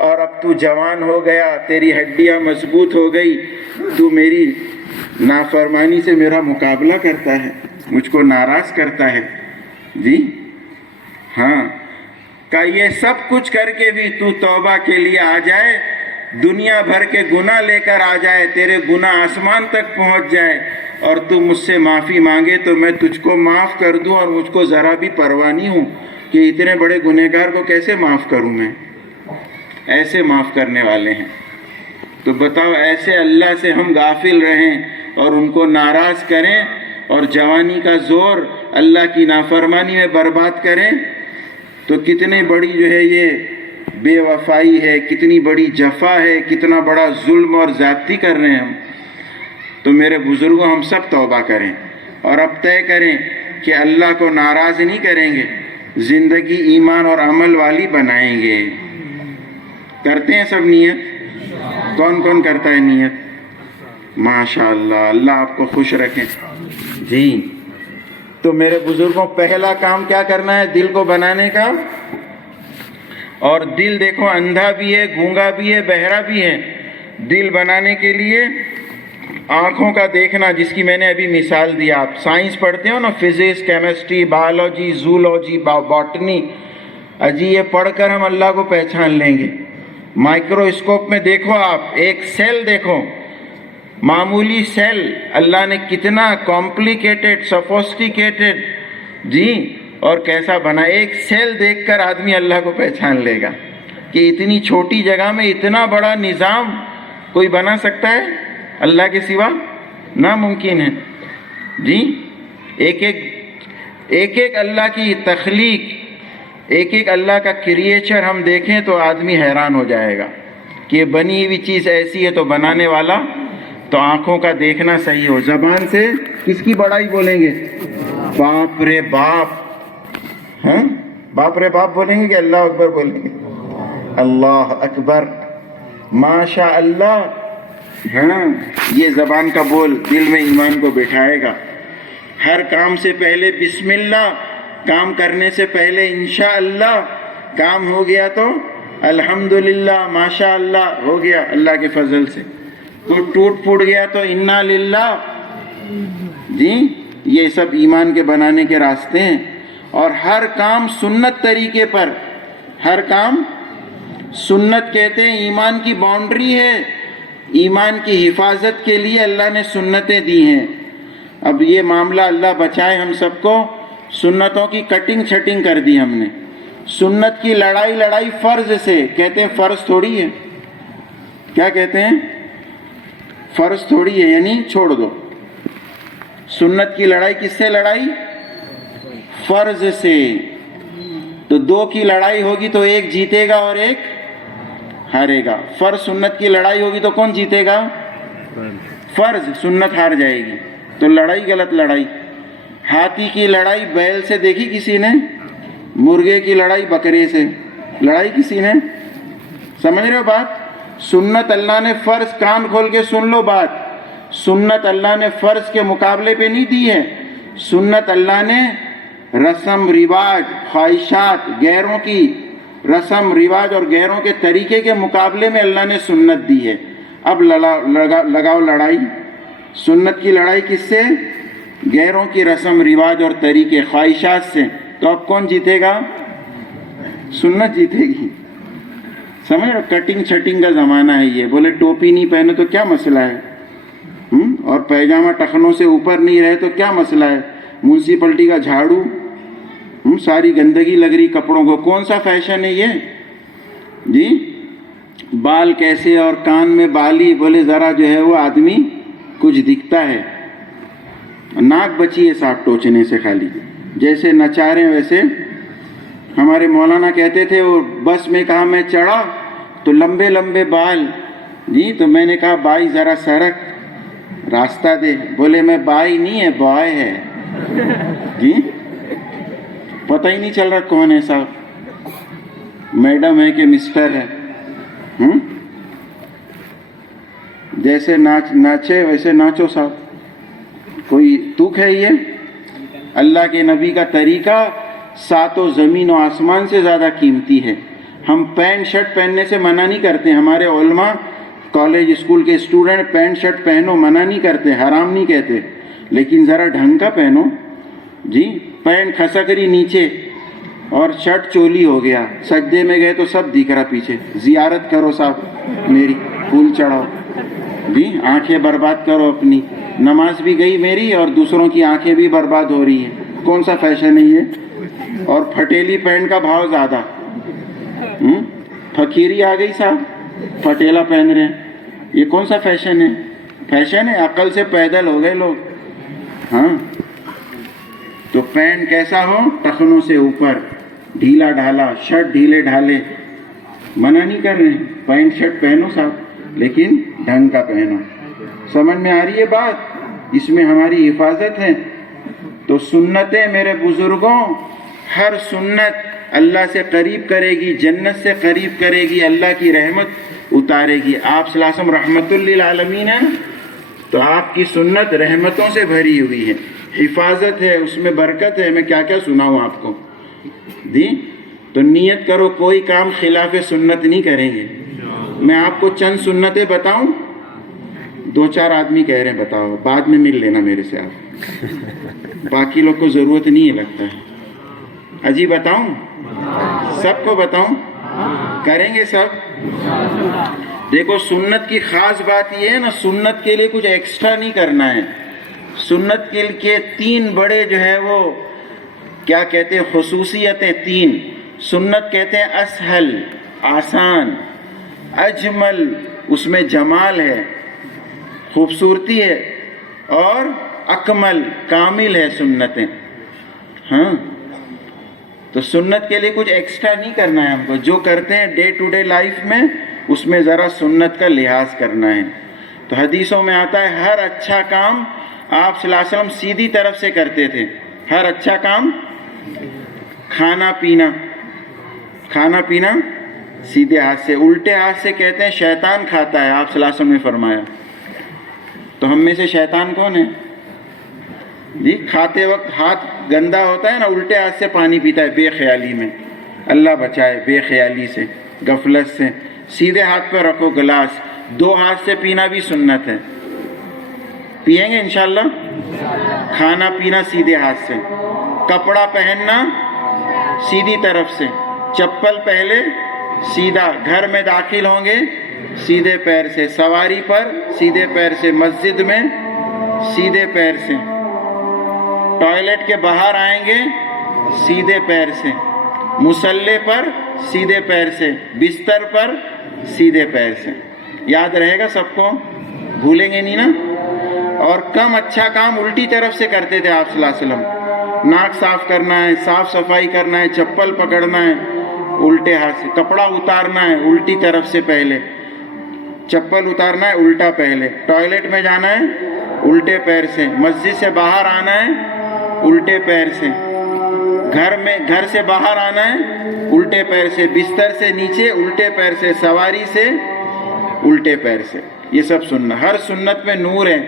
اور اب تو جوان ہو گیا, تیری ہڈیاں مضبوط ہو گئی, تو میری نافرمانی سے میرا مقابلہ کرتا ہے, مجھ کو ناراض کرتا ہے. جی ہاں, کہ یہ سب کچھ کر کے بھی تو توبہ کے لیے آ جائے, دنیا بھر کے گناہ لے کر آ جائے, تیرے گناہ آسمان تک پہنچ جائے, اور تو مجھ سے معافی مانگے تو میں تجھ کو معاف کر دوں, اور مجھ کو ذرا بھی پرواہ نہیں ہوں کہ اتنے بڑے گنہگار کو کیسے معاف کروں میں. ایسے معاف کرنے والے ہیں. تو بتاؤ, ایسے اللہ سے ہم غافل رہیں اور ان کو ناراض کریں اور جوانی کا زور اللہ کی نافرمانی میں برباد کریں, تو کتنی بڑی جو ہے یہ بے وفائی ہے, کتنی بڑی جفا ہے, کتنا بڑا ظلم اور زیادتی کر رہے ہیں ہم. تو میرے بزرگوں, ہم سب توبہ کریں اور اب طے کریں کہ اللہ کو ناراض نہیں کریں گے, زندگی ایمان اور عمل والی بنائیں گے. کرتے ہیں سب نیت؟ کون کون کرتا ہے نیت؟ ماشاءاللہ, اللہ آپ کو خوش رکھیں. جی تو میرے بزرگوں, پہلا کام کیا کرنا ہے؟ دل کو بنانے کا. اور دل دیکھو اندھا بھی ہے, گونگا بھی ہے, بہرا بھی ہے. دل بنانے کے لیے آنکھوں کا دیکھنا, جس کی میں نے ابھی مثال دی. آپ سائنس پڑھتے ہو نا, physics, chemistry, biology, zoology, botany, اجی یہ پڑھ کر ہم اللہ کو پہچان لیں گے. مائکرواسکوپ میں دیکھو, آپ ایک سیل دیکھو, معمولی سیل, اللہ نے کتنا کمپلیکیٹڈ, سفوسٹیکیٹڈ جی اور کیسا بنا. ایک سیل دیکھ کر آدمی اللہ کو پہچان لے گا کہ اتنی چھوٹی جگہ میں اتنا بڑا نظام کوئی بنا سکتا ہے اللہ کے سوا؟ ناممکن ہے. جی ایک ایک اللہ کی تخلیق, ایک ایک اللہ کا کریچر ہم دیکھیں تو آدمی حیران ہو جائے گا کہ یہ بنی ہوئی چیز ایسی ہے, تو بنانے والا. تو آنکھوں کا دیکھنا صحیح ہو. زبان سے کس کی بڑائی بولیں گے؟ باپ رے باپ. ہاں, باپ رے باپ بولیں گے کہ اللہ اکبر بولیں گے؟ اللہ اکبر, ماشاء اللہ. ہاں, یہ زبان کا بول دل میں ایمان کو بٹھائے گا. ہر کام سے پہلے بسم اللہ, کام کرنے سے پہلے انشاءاللہ. کام ہو گیا تو الحمدللہ, ماشاء اللہ ہو گیا اللہ کے فضل سے. تو ٹوٹ پھوٹ گیا تو انا للہ. جی یہ سب ایمان کے بنانے کے راستے ہیں. اور ہر کام سنت طریقے پر, ہر کام سنت کہتے ہیں. ایمان کی باؤنڈری ہے, ایمان کی حفاظت کے لیے اللہ نے سنتیں دی ہیں. اب یہ معاملہ اللہ بچائے ہم سب کو, سنتوں کی کٹنگ چھٹنگ کر دی ہم نے. سنت کی لڑائی فرض سے. کہتے ہیں فرض تھوڑی ہے, کیا کہتے ہیں؟ فرض تھوڑی ہے, یعنی چھوڑ دو. سنت کی لڑائی کس سے لڑائی؟ فرض سے. تو دو کی لڑائی ہوگی تو ایک جیتے گا اور ایک ہارے گا. فرض سنت کی لڑائی ہوگی تو کون جیتے گا؟ فرض. سنت ہار جائے گی. تو لڑائی غلط لڑائی. ہاتھی کی لڑائی بیل سے دیکھی کسی نے؟ مرغے کی لڑائی بکرے سے. لڑائی کسی نے؟ سمجھ رہے ہو بات؟ سنت اللہ نے فرض, کان کھول کے سن لو بات, سنت اللہ نے فرض کے مقابلے پہ نہیں دی ہے. سنت اللہ نے رسم رواج, خواہشات, غیروں کی رسم رواج اور غیروں کے طریقے کے مقابلے میں اللہ نے سنت دی ہے. اب لگاؤ لڑائی. سنت کی لڑائی کس سے؟ غیروں کی رسم رواج اور طریقے, خواہشات سے. تو اب کون جیتے گا؟ سنت جیتے گی. سمجھ رہے؟ کٹنگ چھٹنگ کا زمانہ ہے یہ. بولے ٹوپی نہیں پہنے تو کیا مسئلہ ہے, اور پیجامہ ٹخنوں سے اوپر نہیں رہے تو کیا مسئلہ ہے؟ میونسپلٹی کا جھاڑو, ساری گندگی لگ رہی کپڑوں کو. کون سا فیشن ہے یہ؟ جی بال کیسے اور کان میں بالی, بولے ذرا جو ہے وہ آدمی کچھ دکھتا ہے. ناک بچی ہے صاحب ٹوچنے سے خالی, جیسے نچا رہے ہیں ویسے. ہمارے مولانا کہتے تھے, وہ بس میں کہا میں چڑھا تو لمبے لمبے بال. جی تو میں نے کہا بھائی ذرا سڑک راستہ دے. بولے میں بائی نہیں ہے, بوائے ہے. جی پتہ ہی نہیں چل رہا کون ہے صاحب, میڈم ہے کہ مسٹر ہے. جیسے ناچے ویسے ناچو صاحب. کوئی تک ہے یہ؟ اللہ کے نبی کا طریقہ ساتوں زمین و آسمان سے زیادہ قیمتی ہے. ہم پینٹ شرٹ پہننے سے منع نہیں کرتے, ہمارے علماء کالج اسکول کے اسٹوڈنٹ پینٹ شرٹ پہنو منع نہیں کرتے, حرام نہیں کہتے, لیکن ذرا ڈھنگ کا پہنو جی. پینٹ کھسکری نیچے اور شرٹ چولی ہو گیا, سجدے میں گئے تو سب دکھ رہا پیچھے. زیارت کرو صاحب میری, پھول چڑھاؤ جی, آنکھیں برباد کرو اپنی. نماز بھی گئی میری اور دوسروں کی آنکھیں بھی برباد ہو رہی ہیں. کون سا فیشن ہے یہ؟ اور پھٹیلی پینٹ کا بھاؤ زیادہ. فقیری آ گئی صاحب, پھٹیلا پہن رہے ہیں. یہ کون سا فیشن ہے؟ فیشن ہے؟ عقل سے پیدل ہو گئے لوگ. ہاں تو پینٹ کیسا ہو؟ ٹخنوں سے اوپر, ڈھیلا ڈھالا, شرٹ ڈھیلے ڈھالے. منع نہیں کر رہے ہیں, پینٹ شرٹ پہنو صاحب لیکن ڈھنگ کا پہنو. سمجھ میں آ رہی ہے بات؟ اس میں ہماری حفاظت ہے. تو سنتیں میرے بزرگوں, ہر سنت اللہ سے قریب کرے گی, جنت سے قریب کرے گی, اللہ کی رحمت اتارے گی. آپ صلی اللہ علیہ وسلم رحمت للعالمین ہیں, تو آپ کی سنت رحمتوں سے بھری ہوئی ہے, حفاظت ہے, اس میں برکت ہے. میں کیا کیا سناؤں آپ کو جی. تو نیت کرو کوئی کام خلاف سنت نہیں کریں گے. میں آپ کو چند سنتیں بتاؤں, 2-4 آدمی کہہ رہے ہیں بتاؤ, بعد میں مل لینا میرے سے آپ, باقی لوگ کو ضرورت نہیں ہے لگتا ہے. اجی بتاؤں, سب کو بتاؤں, کریں گے سب؟ دیکھو سنت کی خاص بات یہ ہے نا, سنت کے لیے کچھ ایکسٹرا نہیں کرنا ہے. سنت کے لیے 3 بڑے جو ہے وہ کیا کہتے ہیں خصوصیتیں, 3 سنت کہتے ہیں اسہل, آسان, اجمل, اس میں جمال ہے, خوبصورتی ہے, اور اکمل, کامل ہے سنتیں. ہاں تو سنت کے لیے کچھ ایکسٹرا نہیں کرنا ہے ہم کو. جو کرتے ہیں ڈے ٹو ڈے لائف میں, اس میں ذرا سنت کا لحاظ کرنا ہے. تو حدیثوں میں آتا ہے ہر اچھا کام آپ صلی اللہ علیہ وسلم سیدھی طرف سے کرتے تھے. ہر اچھا کام, کھانا پینا سیدھے ہاتھ سے. الٹے ہاتھ سے کہتے ہیں شیطان کھاتا ہے, آپ صلی اللہ علیہ وسلم نے فرمایا. تو ہم میں سے شیطان کون ہے جی؟ کھاتے وقت ہاتھ گندا ہوتا ہے نا, الٹے ہاتھ سے پانی پیتا ہے بے خیالی میں. اللہ بچائے بے خیالی سے, غفلت سے. سیدھے ہاتھ پہ رکھو گلاس, 2 ہاتھ سے پینا بھی سنت ہے. پئیں گے انشاءاللہ. کھانا پینا سیدھے ہاتھ سے, کپڑا پہننا سیدھی طرف سے, چپل پہلے سیدھا, گھر میں داخل ہوں گے سیدھے پیر سے, سواری پر سیدھے پیر سے, مسجد میں سیدھے پیر سے, ٹوائلٹ کے باہر آئیں گے سیدھے پیر سے, مصلی پر سیدھے پیر سے, بستر پر سیدھے پیر سے. یاد رہے گا سب کو, بھولیں گے نہیں نا؟ اور کم اچھا کام الٹی طرف سے کرتے تھے آپ صلی اللہ علیہ وسلم. ناک صاف کرنا ہے, صاف صفائی کرنا ہے, چپل پکڑنا ہے الٹے ہاتھ سے, کپڑا اتارنا ہے الٹی طرف سے پہلے, چپل اتارنا ہے الٹا پہلے, ٹوائلٹ میں جانا ہے الٹے پیر سے, مسجد سے باہر آنا ہے الٹے پیر سے, گھر سے باہر آنا ہے الٹے پیر سے, بستر سے نیچے الٹے پیر سے, سواری سے الٹے پیر سے. یہ سب سننا. ہر سنت میں نور ہے,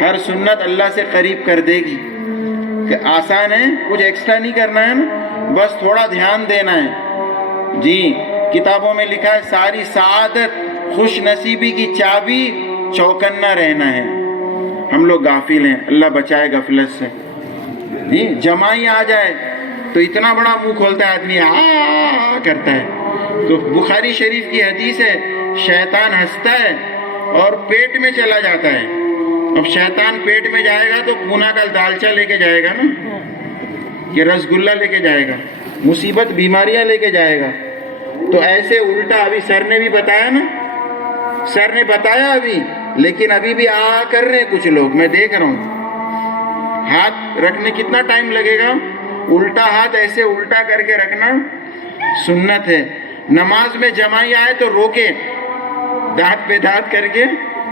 ہر سنت اللہ سے قریب کر دے گی. کہ آسان ہے, کچھ ایکسٹرا نہیں کرنا ہے نا, بس تھوڑا دھیان دینا ہے جی. کتابوں میں لکھا ہے ساری سعادت, خوش نصیبی کی چابی چوکنا رہنا ہے. ہم لوگ غافل ہیں, اللہ بچائے غفلت سے جی. جمائی آ جائے تو اتنا بڑا منہ کھولتا ہے آدمی, آ کرتا ہے. تو بخاری شریف کی حدیث ہے, شیطان ہنستا ہے اور پیٹ میں چلا جاتا ہے. اب شیطان پیٹ میں جائے گا تو پونا کا دالچا لے کے جائے گا نا, کہ رسگلہ لے کے جائے گا, مصیبت بیماریاں لے کے جائے گا. تو ایسے الٹا, ابھی سر نے بھی بتایا نا, سر نے بتایا ابھی, لیکن ابھی بھی آ کر رہے کچھ لوگ, میں دیکھ رہا ہوں. ہاتھ رکھنے کتنا ٹائم لگے گا؟ الٹا ہاتھ ایسے الٹا کر کے رکھنا سنت ہے. نماز میں جمائی آئے تو روکے, دانت پہ دانت کر کے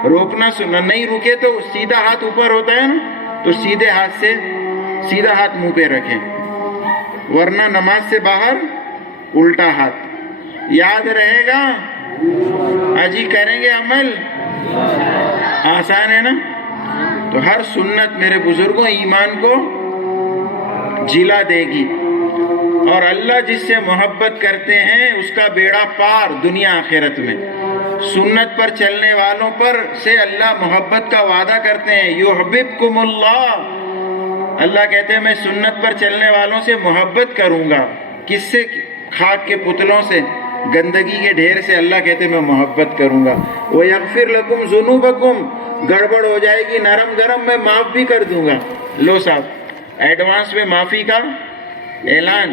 روکنا سنت. نہیں رکے تو سیدھا ہاتھ اوپر ہوتا ہے نا, تو سیدھے ہاتھ سے سیدھا ہاتھ منہ پہ رکھیں, ورنہ نماز سے باہر الٹا ہاتھ. یاد رہے گا؟ اجی کریں گے عمل, آسان ہے نا. تو ہر سنت میرے بزرگوں ایمان کو جلا دے گی. اور اللہ جس سے محبت کرتے ہیں اس کا بیڑا پار دنیا آخرت میں. سنت پر چلنے والوں پر سے اللہ محبت کا وعدہ کرتے ہیں. یحببکم اللہ، اللہ کہتے ہیں میں سنت پر چلنے والوں سے محبت کروں گا. کس سے؟ خاک کے پتلوں سے، گندگی کے ڈھیر سے. اللہ کہتے ہیں میں محبت کروں گا. وَيَغْفِرْ لَكُمْ ذُنُوبَكُمْ، گڑبڑ ہو جائے گی نرم گرم میں معاف بھی کر دوں گا. لو صاحب ایڈوانس میں معافی کا اعلان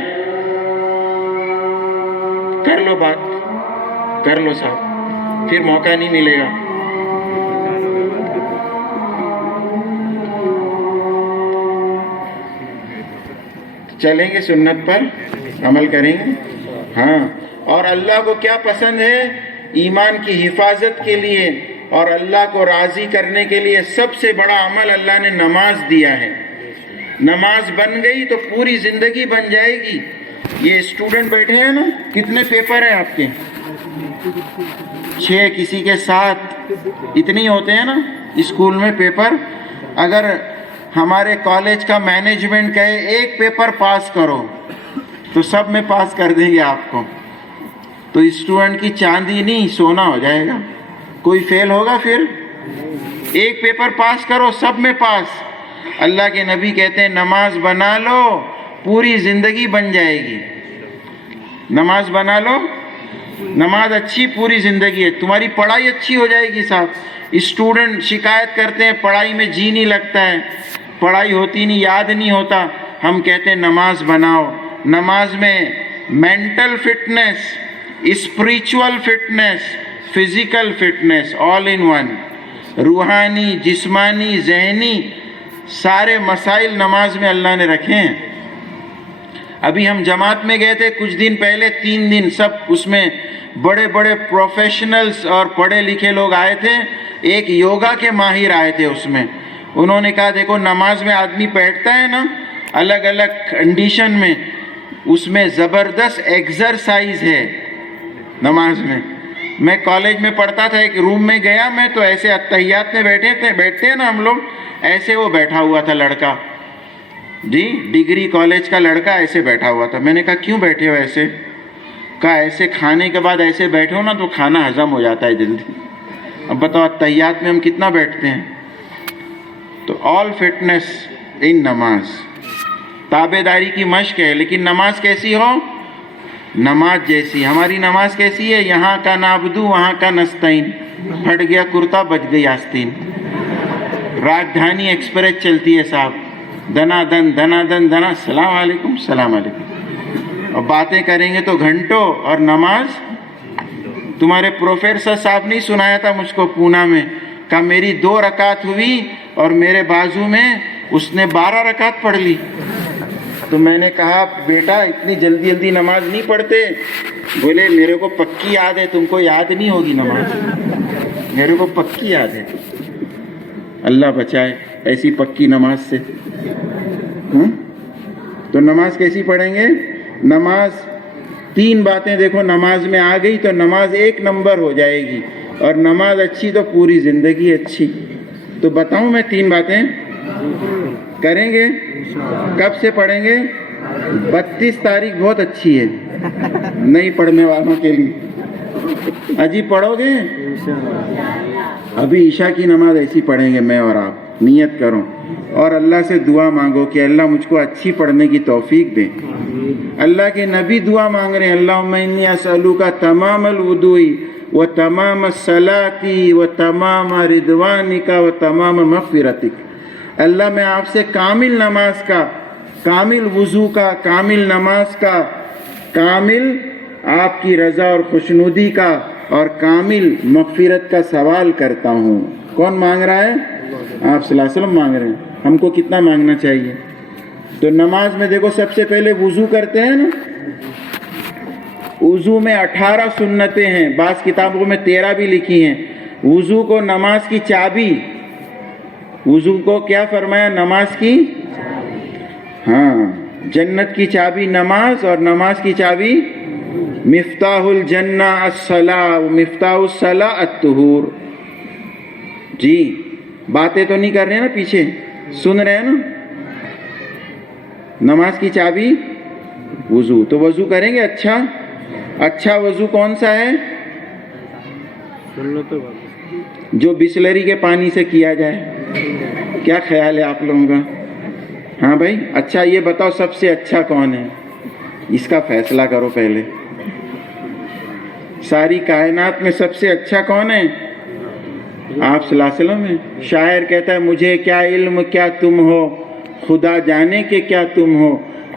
کر لو، بات کر لو صاحب، پھر موقع نہیں ملے گا. چلیں گے سنت پر عمل کریں گے. ہاں، اور اللہ کو کیا پسند ہے؟ ایمان کی حفاظت کے لیے اور اللہ کو راضی کرنے کے لیے سب سے بڑا عمل اللہ نے نماز دیا ہے. نماز بن گئی تو پوری زندگی بن جائے گی. یہ اسٹوڈنٹ بیٹھے ہیں نا، کتنے پیپر ہیں آپ کے؟ 6، کسی کے 7، اتنے ہوتے ہیں نا اسکول میں پیپر. اگر ہمارے کالج کا مینجمنٹ کہے ایک پیپر پاس کرو تو سب میں پاس کر دیں گے آپ کو. تو اسٹوڈنٹ کی چاندی نہیں سونا ہو جائے گا. کوئی فیل ہوگا پھر؟ ایک پیپر پاس کرو سب میں پاس. اللہ کے نبی کہتے ہیں نماز بنا لو پوری زندگی بن جائے گی. نماز بنا لو، نماز اچھی پوری زندگی ہے. تمہاری پڑھائی اچھی ہو جائے گی صاحب. اسٹوڈنٹ شکایت کرتے ہیں پڑھائی میں جی نہیں لگتا ہے، پڑھائی ہوتی نہیں، یاد نہیں ہوتا. ہم کہتے ہیں نماز بناؤ. نماز میں mental fitness, spiritual fitness, physical fitness, all in one. روحانی، جسمانی، ذہنی سارے مسائل نماز میں اللہ نے رکھے ہیں. ابھی ہم جماعت میں گئے تھے کچھ دن پہلے، 3 دن سب اس میں بڑے بڑے پروفیشنلز اور پڑھے لکھے لوگ آئے تھے. ایک یوگا کے ماہر آئے تھے. اس میں انہوں نے کہا دیکھو نماز میں آدمی بیٹھتا ہے نا الگ الگ کنڈیشن میں، اس میں زبردست ایکسرسائز ہے نماز میں. میں کالج میں پڑھتا تھا، ایک روم میں گیا میں تو ایسے اتحیات میں بیٹھتے ہیں نا ہم لوگ، ایسے وہ بیٹھا ہوا تھا لڑکا جی، ڈگری کالج کا لڑکا ایسے بیٹھا ہوا تھا. میں نے کہا کیوں بیٹھے ہو ایسے؟ کہا ایسے کھانے کے بعد ایسے بیٹھے ہو نا تو کھانا ہضم ہو جاتا ہے جلدی. اب بتاؤ اتحیات میں ہم کتنا بیٹھتے ہیں. تو آل فٹنس ان نماز، تابع داری کی مشق ہے. لیکن نماز کیسی ہو؟ نماز جیسی. ہماری نماز کیسی ہے؟ یہاں کا نعبدو وہاں کا نستعین. پھٹ گیا کرتا بچ گئی آستین. راجدھانی ایکسپریس چلتی ہے صاحب، دنا دن دنا دن دنا، السلام علیکم السلام علیکم. اور باتیں کریں گے تو گھنٹوں. اور نماز تمہارے پروفیسر صاحب نہیں سنایا تھا مجھ کو پونا میں، کہا میری 2 رکعت ہوئی اور میرے بازو میں اس نے 12 رکعت پڑھ لی. تو میں نے کہا بیٹا اتنی جلدی جلدی نماز نہیں پڑھتے. بولے میرے کو پکی یاد ہے، تم کو یاد نہیں ہوگی نماز، میرے کو پکی یاد ہے. اللہ بچائے ایسی پکی نماز سے. تو نماز کیسی پڑھیں گے؟ نماز 3 باتیں دیکھو نماز میں آ گئی تو نماز 1 نمبر ہو جائے گی. اور نماز اچھی تو پوری زندگی اچھی. تو بتاؤں میں 3 باتیں کریں گے. کب سے پڑھیں گے؟ 32 تاریخ بہت اچھی ہے نہیں پڑھنے والوں کے لیے. اجی پڑھو گے؟ ابھی عشاء کی نماز ایسی پڑھیں گے میں اور آپ. نیت کرو اور اللہ سے دعا مانگو کہ اللہ مجھ کو اچھی پڑھنے کی توفیق دے. اللہ کے نبی دعا مانگ رہے ہیں، اللہم انی اسألوک تمام الوضوء و تمام الصلاۃ و تمام رضوانک و تمام مغفرتک. اللہ میں آپ سے کامل نماز کا، کامل وضو کا، کامل نماز کا، کامل آپ کی رضا اور خوشنودی کا اور کامل مغفرت کا سوال کرتا ہوں. کون مانگ رہا ہے؟ آپ صلی اللہ علیہ وسلم مانگ رہے ہیں. ہم کو کتنا مانگنا چاہیے؟ تو نماز میں دیکھو سب سے پہلے وضو کرتے ہیں نا. وضو میں 18 سنتیں ہیں، بعض کتابوں میں 13 بھی لکھی ہیں. وضو کو نماز کی چابی، وضو کو کیا فرمایا؟ نماز کی، ہاں جنت کی چابی نماز، اور نماز کی چابی مفتاح الجنہ الصلاۃ، مفتاح الصلاۃ الطہور. جی باتیں تو نہیں کر رہے ہیں نا، پیچھے سن رہے ہیں نا. نماز کی چابی وضو. تو وضو کریں گے اچھا وضو کون سا ہے؟ جو بسلری کے پانی سے کیا جائے. کیا خیال ہے آپ لوگوں کا؟ ہاں بھائی اچھا یہ بتاؤ سب سے اچھا کون ہے؟ اس کا فیصلہ کرو پہلے. ساری کائنات میں سب سے اچھا کون ہے؟ آپ صلی اللہ علیہ وسلم ہے. شاعر کہتا ہے مجھے کیا علم کیا تم ہو، خدا جانے کہ کیا تم ہو،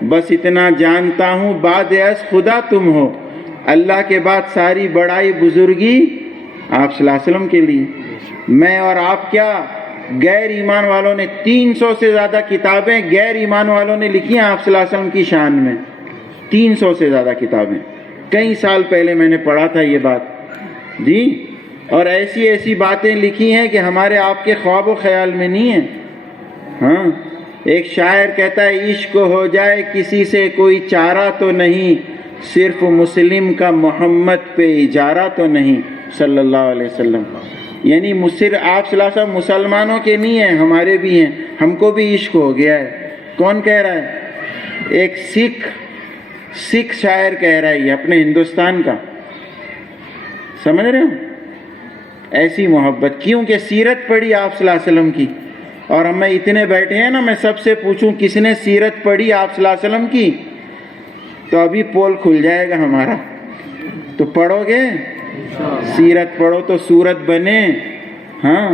بس اتنا جانتا ہوں بعد از خدا تم ہو. اللہ کے بعد ساری بڑائی بزرگی آپ صلی اللہ علیہ وسلم کے لیے. میں اور آپ کیا، غیر ایمان والوں نے 300 سے زیادہ کتابیں غیر ایمان والوں نے لکھی ہیں آپ صلی اللہ علیہ وسلم کی شان میں. 300 سے زیادہ کتابیں. کئی سال پہلے میں نے پڑھا تھا یہ بات جی. اور ایسی باتیں لکھی ہیں کہ ہمارے آپ کے خواب و خیال میں نہیں ہیں. ہاں ایک شاعر کہتا ہے عشق ہو جائے کسی سے کوئی چارہ تو نہیں، صرف مسلم کا محمد پہ اجارہ تو نہیں صلی اللہ علیہ وسلم. یعنی صرف آپ صلی اللہ علیہ وسلم مسلمانوں کے نہیں ہیں، ہمارے بھی ہیں. ہم کو بھی عشق ہو گیا ہے. کون کہہ رہا ہے؟ ایک سکھ شاعر کہہ رہا ہے یہ اپنے ہندوستان کا. سمجھ رہے ہو؟ ایسی محبت کیونکہ سیرت پڑھی آپ صلی اللہ علیہ وسلم کی. اور ہم میں اتنے بیٹھے ہیں نا، میں سب سے پوچھوں کس نے سیرت پڑھی آپ صلی اللہ علیہ وسلم کی، تو ابھی پول کھل جائے گا ہمارا. تو پڑھو گے؟ سیرت پڑھو تو صورت بنے. ہاں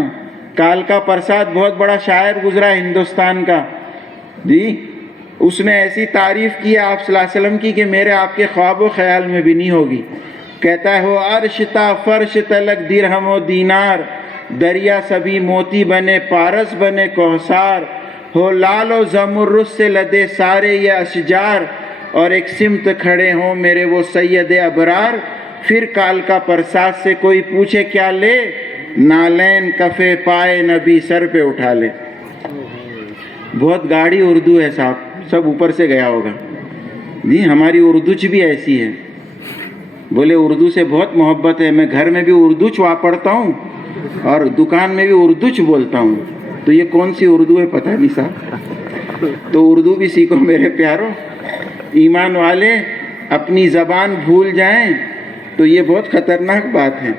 کالکا پرساد بہت بڑا شاعر گزرا ہندوستان کا جی. اس نے ایسی تعریف کی آپ صلی اللہ علیہ وسلم کی کہ میرے آپ کے خواب و خیال میں بھی نہیں ہوگی. کہتا ہے ہو عرش تا فرش تلک درہم و دینار، دریا سبھی موتی بنے پارس بنے کوثار، ہو لال و زمرد سے لدے سارے یہ اشجار، اور ایک سمت کھڑے ہوں میرے وہ سید ابرار، پھر کالکا پرساد سے کوئی پوچھے کیا لے، نالین کفے پائے نبی سر پہ اٹھا لے. بہت گاڑی اردو ہے صاحب، سب اوپر سے گیا ہوگا جی. ہماری اردوچ بھی ایسی ہے. بولے اردو سے بہت محبت ہے، میں گھر میں بھی اردوچ پڑھتا ہوں اور دکان میں بھی اردوچ بولتا ہوں. تو یہ کون سی اردو ہے پتہ نہیں صاحب. تو اردو بھی سیکھو میرے پیارو. ایمان والے اپنی زبان بھول جائیں تو یہ بہت خطرناک بات ہے.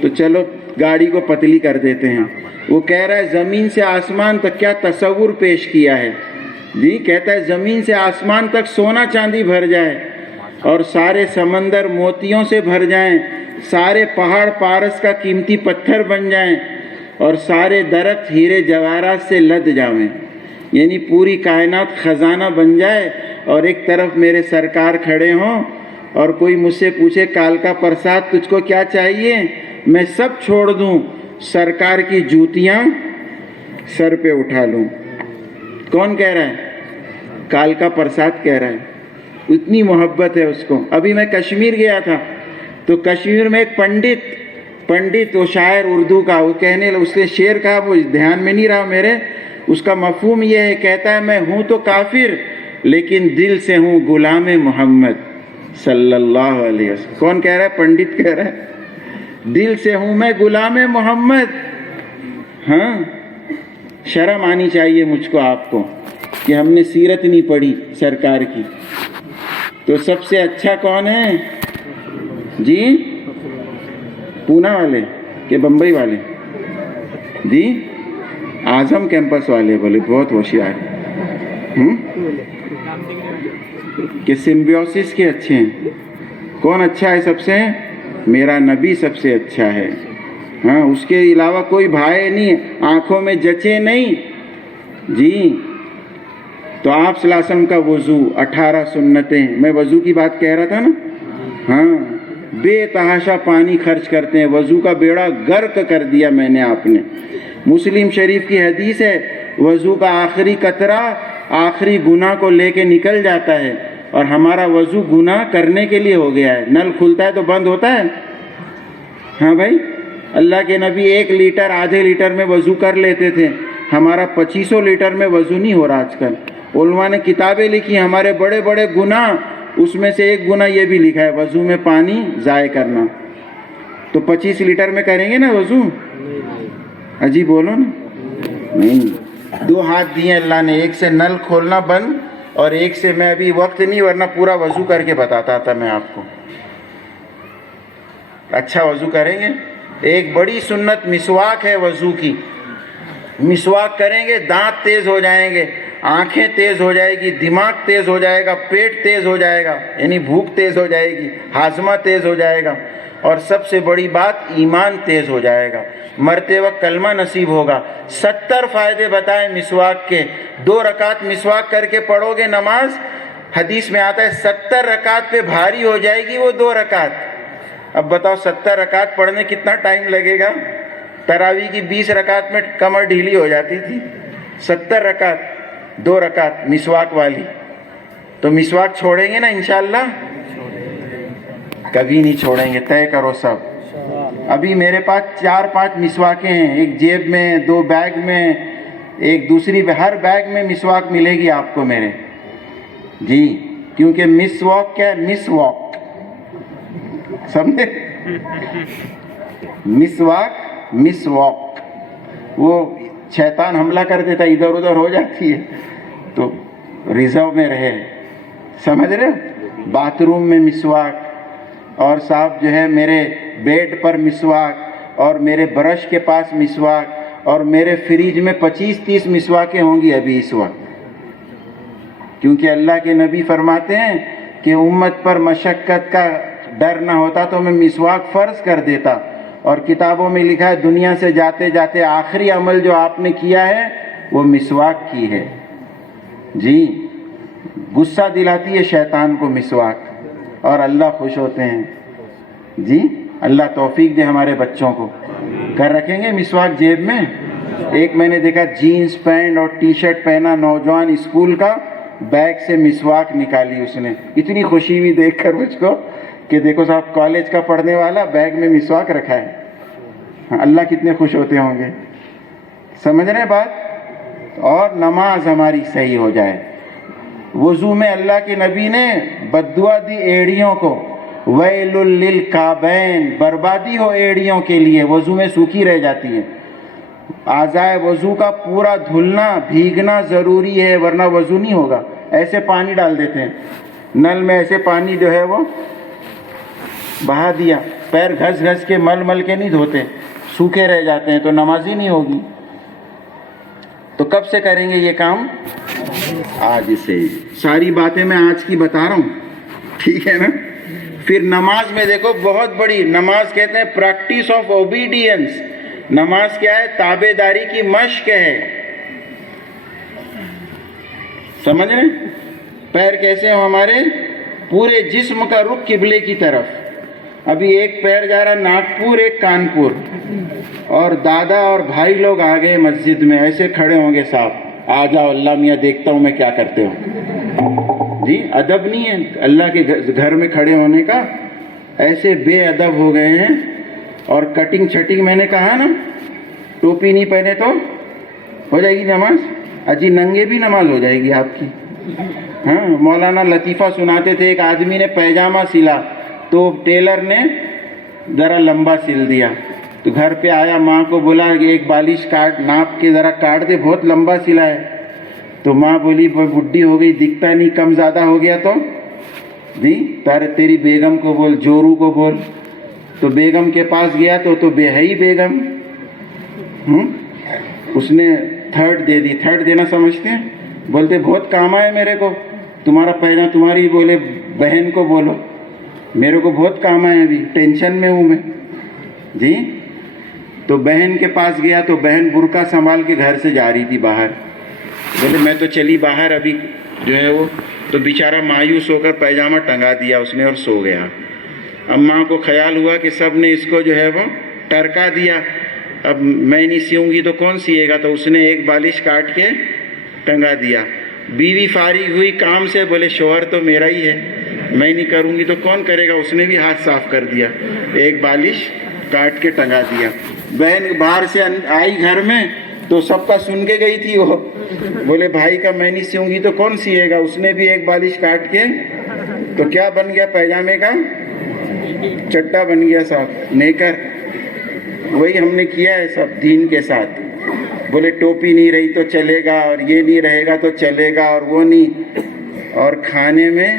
تو چلو گاڑی کو پتلی کر دیتے ہیں. وہ کہہ رہا ہے زمین سے آسمان تک کیا تصور پیش کیا ہے جی. کہتا ہے زمین سے آسمان تک سونا چاندی بھر جائے اور سارے سمندر موتیوں سے بھر جائیں، سارے پہاڑ پارس کا قیمتی پتھر بن جائیں اور سارے درخت ہیرے جواہرات سے لد جاویں. یعنی پوری کائنات خزانہ بن جائے اور ایک طرف میرے سرکار کھڑے ہوں اور کوئی مجھ سے پوچھے کالکا پرساد تجھ کو کیا چاہیے، میں سب چھوڑ دوں، سرکار کی جوتیاں سر پہ اٹھا لوں. کون کہہ رہا ہے؟ کالکا پرساد کہہ رہا ہے. اتنی محبت ہے اس کو. ابھی میں کشمیر گیا تھا تو کشمیر میں ایک پنڈت وہ شاعر اردو کا، وہ کہنے اس نے شعر کہا، وہ دھیان میں نہیں رہا میرے. اس کا مفہوم یہ ہے، کہتا ہے میں ہوں تو کافر لیکن دل سے ہوں غلام محمد صلی اللہ علیہ وسلم. کون کہہ رہا ہے؟ پنڈت کہہ رہا ہے دل سے ہوں میں غلام محمد. ہاں شرم آنی چاہیے مجھ کو آپ کو کہ ہم نے سیرت نہیں پڑھی سرکار کی. تو سب سے اچھا کون ہے جی؟ پونا والے کہ بمبئی والے جی؟ اعظم کیمپس والے بولے بہت ہوشیار کہ سمبیوسس کے اچھے ہیں. کون اچھا ہے سب سے؟ میرا نبی سب سے اچھا ہے. ہاں اس کے علاوہ کوئی بھائی نہیں، آنکھوں میں جچے نہیں جی. تو آپ صلی اللہ علیہ وسلم کا وضو 18 سنتیں. میں وضو کی بات کہہ رہا تھا نا. ہاں بے تحاشا پانی خرچ کرتے ہیں، وضو کا بیڑا غرق کر دیا میں نے آپ نے. مسلم شریف کی حدیث ہے وضو کا آخری قطرہ آخری گناہ کو لے کے نکل جاتا ہے، اور ہمارا وضو گناہ کرنے کے لیے ہو گیا ہے. نل کھلتا ہے تو بند ہوتا ہے. ہاں بھائی اللہ کے نبی 1 لیٹر آدھے لیٹر میں وضو کر لیتے تھے، ہمارا 2500 لیٹر میں وضو نہیں ہو رہا آج کل. علماء نے کتابیں لکھی ہمارے بڑے بڑے گناہ، اس میں سے ایک گناہ یہ بھی لکھا ہے وضو میں پانی ضائع کرنا. تو 25 لیٹر میں کریں گے نا وضو؟ اجی بولو نا. نہیں. 2 ہاتھ دیے اللہ نے، ایک سے نل کھولنا بند اور ایک سے میں ابھی وقت نہیں ورنہ پورا وضو کر کے بتاتا تھا میں آپ کو. اچھا وضو کریں گے. ایک بڑی سنت مسواک ہے وضو کی. مسواک کریں گے دانت تیز ہو جائیں گے, آنکھیں تیز ہو جائے گی, دماغ تیز ہو جائے گا, پیٹ تیز ہو جائے گا, یعنی بھوک تیز ہو جائے گی, ہاضمہ تیز ہو جائے گا, اور سب سے بڑی بات ایمان تیز ہو جائے گا, مرتے وقت کلمہ نصیب ہوگا. 70 فائدے بتائیں مسواک کے. 2 رکعت مسواک کر کے پڑھو گے نماز, حدیث میں آتا ہے 70 رکعت پہ بھاری ہو جائے گی وہ 2 رکعت. اب بتاؤ 70 رکعت پڑھنے کتنا ٹائم لگے گا؟ تراویح کی 20 رکعت میں کمر ڈھیلی ہو جاتی تھی. 70 رکعت 2 رکعت مسواک والی. تو مسواک چھوڑیں گے نا انشاءاللہ؟ کبھی نہیں چھوڑیں گے, طے کرو سب. ابھی میرے پاس 4-5 مسواکیں ہیں, ایک جیب میں, 2 بیگ میں, ایک دوسری, ہر بیگ میں مسواک ملے گی آپ کو میرے جی. کیونکہ مس واک کیا ہے؟ مس واک, سمجھے؟ مسواک مس واک, وہ شیطان حملہ کر دیتا, ادھر ادھر ہو جاتی ہے, تو ریزرو میں رہے, سمجھ رہے ہو؟ باتھ روم میں مسواک, اور صاحب جو ہے میرے بیڈ پر مسواک, اور میرے برش کے پاس مسواک, اور میرے فریج میں 25-30 مسواکیں ہوں گی ابھی اس وقت. کیونکہ اللہ کے نبی فرماتے ہیں کہ امت پر مشقت کا ڈر نہ ہوتا تو میں مسواک فرض کر دیتا. اور کتابوں میں لکھا ہے دنیا سے جاتے جاتے آخری عمل جو آپ نے کیا ہے وہ مسواک کی ہے جی. غصہ دلاتی ہے شیطان کو مسواک, اور اللہ خوش ہوتے ہیں جی. اللہ توفیق دے ہمارے بچوں کو. کر رکھیں گے مسواک جیب میں. ایک میں نے دیکھا جینز پینٹ اور ٹی شرٹ پہنا نوجوان اسکول کا, بیگ سے مسواک نکالی اس نے. اتنی خوشی ہوئی دیکھ کر مجھ کو کہ دیکھو صاحب کالج کا پڑھنے والا بیگ میں مسواک رکھا ہے. اللہ کتنے خوش ہوتے ہوں گے, سمجھ رہے بات. اور نماز ہماری صحیح ہو جائے. وضو میں اللہ کے نبی نے بددعا دی ایڑیوں کو, ویل للکعبین, بربادی ہو ایڑیوں کے لیے, وضو میں سوکھی رہ جاتی ہے. اعضائے وضو کا پورا دھلنا بھیگنا ضروری ہے ورنہ وضو نہیں ہوگا. ایسے پانی ڈال دیتے ہیں نل میں, ایسے پانی جو ہے وہ بہا دیا, پیر گھس گھس کے مل مل کے نہیں دھوتے, سوکھے رہ جاتے ہیں, تو نماز ہی نہیں ہوگی. تو کب سے کریں گے یہ کام؟ آج سے. ساری باتیں میں آج کی بتا رہا ہوں, ٹھیک ہے نا. پھر نماز میں دیکھو بہت بڑی, نماز کہتے ہیں پریکٹس آف اوبیڈینس. نماز کیا ہے؟ تابع داری کی مشق ہے. سمجھ رہے؟ پیر کیسے ہوں ہمارے؟ پورے جسم کا رخ قبلے کی طرف. ابھی ایک پیر جا رہا ناگپور, ایک کانپور, اور دادا اور بھائی لوگ آ گئے مسجد میں, ایسے کھڑے ہوں گے صاحب, آ جاؤ اللہ میاں دیکھتا ہوں میں کیا کرتے ہو جی. ادب نہیں ہے اللہ کے گھر میں کھڑے ہونے کا. ایسے بے ادب ہو گئے ہیں. اور کٹنگ چھٹنگ, میں نے کہا نا ٹوپی نہیں پہنے تو ہو جائے گی نماز, اجی ننگے بھی نماز ہو جائے گی آپ کی. ہاں, مولانا لطیفہ سناتے تھے, ایک آدمی نے پیجامہ سلا تو ٹیلر نے ذرا لمبا سل دیا, تو گھر پہ آیا, ماں کو بولا کہ ایک بالش کاٹ, ناپ کے ذرا کاٹ دے, بہت لمبا سلا ہے. تو ماں بولی بڈھی ہو گئی, دکھتا نہیں, کم زیادہ ہو گیا تو جی تیری بیگم کو بول, جورو کو بول. تو بیگم کے پاس گیا تو بے حئی بیگم, اس نے تھرڈ دے دی. تھرڈ دینا سمجھتے ہیں؟ بولتے بہت کام آئے میرے کو تمہارا پہنا, تمہاری بولے بہن کو بولو میرے کو بہت کام آئے, ابھی ٹینشن میں ہوں میں جی. تو بہن کے پاس گیا تو بہن برقع سنبھال کے گھر سے جا رہی تھی باہر. بولے میں تو چلی باہر ابھی جو ہے وہ. تو بیچارہ مایوس ہو کر پیجامہ ٹنگا دیا اس نے اور سو گیا. اب ماں کو خیال ہوا کہ سب نے اس کو جو ہے وہ ٹرکا دیا, اب میں نہیں سیوں گی تو کون سیے گا, تو اس نے ایک بالش کاٹ کے ٹنگا دیا. بیوی فارغ ہوئی کام سے, بولے شوہر تو میرا ہی ہے, میں نہیں کروں گی تو کون کرے گا. اس نے بھی ہاتھ صاف کر دیا, ایک بالش کاٹ کے ٹنگا دیا. بہن باہر سے آئی گھر میں تو سب کا سن کے گئی تھی وہ, بولے بھائی کا میں نہیں سیوں گی تو کون سیے گا. اس نے بھی ایک بالش کاٹ کے, تو کیا بن گیا پیجامے کا چٹا بن گیا صاحب, نیکر. وہی ہم نے کیا ہے سب دین کے ساتھ. بولے ٹوپی نہیں رہی تو چلے گا, اور یہ نہیں رہے گا تو چلے گا, اور وہ نہیں. اور کھانے میں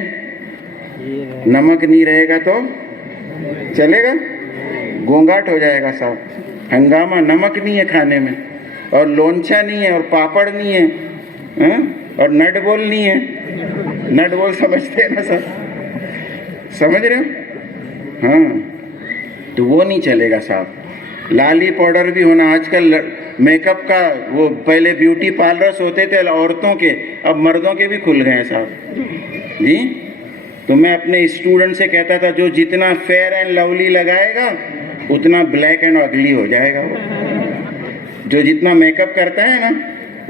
نمک نہیں رہے گا تو چلے گا؟ گونگاٹ ہو جائے گا صاحب. ہنگامہ. نمک نہیں ہے کھانے میں، اور لونچا نہیں ہے، اور پاپڑ نہیں ہے، اور نٹ بول نہیں ہے. نٹ بول سمجھتے ہیں نا صاحب؟ سمجھ رہے ہو؟ ہاں، تو وہ نہیں چلے گا صاحب. لالی پاؤڈر بھی ہونا. آج کل میک اپ کا وہ پہلے بیوٹی پارلرز ہوتے تھے عورتوں کے، اب مردوں کے بھی کھل گئے ہیں صاحب جی. تو میں اپنے اسٹوڈنٹ سے کہتا تھا جو جتنا فیئر اینڈ لولی لگائے گا اتنا بلیک اینڈ اگلی ہو جائے گا. وہ جو جتنا میک اپ کرتا ہے نا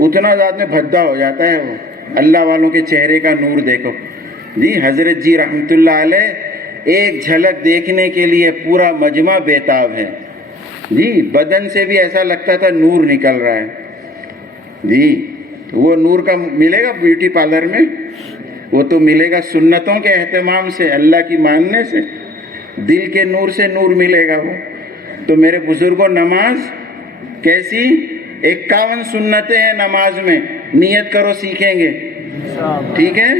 اتنا زیادہ میں بھدا ہو جاتا ہے. وہ اللہ والوں کے چہرے کا نور دیکھو جی. حضرت جی رحمت اللہ علیہ ایک جھلک دیکھنے کے لیے پورا مجمع بیتاب ہے جی. بدن سے بھی ایسا لگتا تھا نور نکل رہا ہے جی. وہ نور کا ملے گا بیوٹی پارلر میں؟ وہ تو ملے گا سنتوں کے اہتمام سے، اللہ کی ماننے سے، دل کے نور سے نور ملے گا وہ. تو میرے بزرگوں، نماز کیسی؟ 51 سنتیں ہیں نماز میں. نیت کرو سیکھیں گے، ٹھیک ہے؟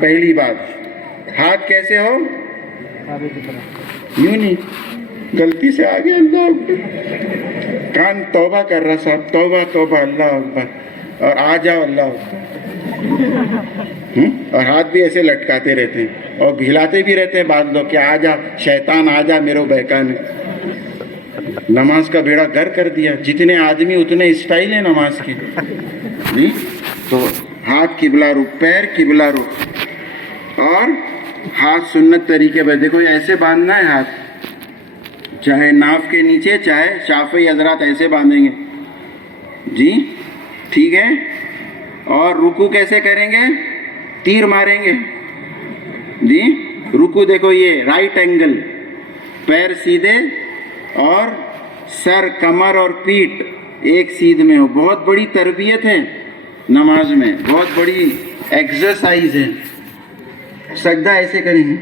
پہلی بات، ہاتھ کیسے ہو؟ یوں نہیں، غلطی سے آگے اللہ اکبر. کان توبہ کر رہا صاحب، توبہ توبہ، اللہ اکبر. اور آ جاؤ اللہ اکبر. اور ہاتھ بھی ایسے لٹکاتے رہتے ہیں اور ہلاتے بھی رہتے ہیں بعض لوگ کہ آ جا شیطان، آ جا میرے بہکانے. نماز کا بیڑا گر کر دیا. جتنے آدمی اتنے اسٹائل ہیں نماز کے جی. تو ہاتھ قبلہ رخ، پیر قبلہ رخ، اور ہاتھ سنت طریقے پہ. دیکھو یہ ایسے باندھنا ہے ہاتھ، چاہے ناف کے نیچے، چاہے شافعی حضرات ایسے باندھیں گے جی، ٹھیک ہے؟ اور رکوع کیسے کریں گے؟ تیر ماریں گے جی. رکوع دیکھو یہ رائٹ اینگل، پیر سیدھے اور سر، کمر اور پیٹھ ایک سیدھ میں ہو. بہت بڑی تربیت ہے نماز میں، بہت بڑی ایکسرسائز ہے. سجدہ ایسے کریں گے،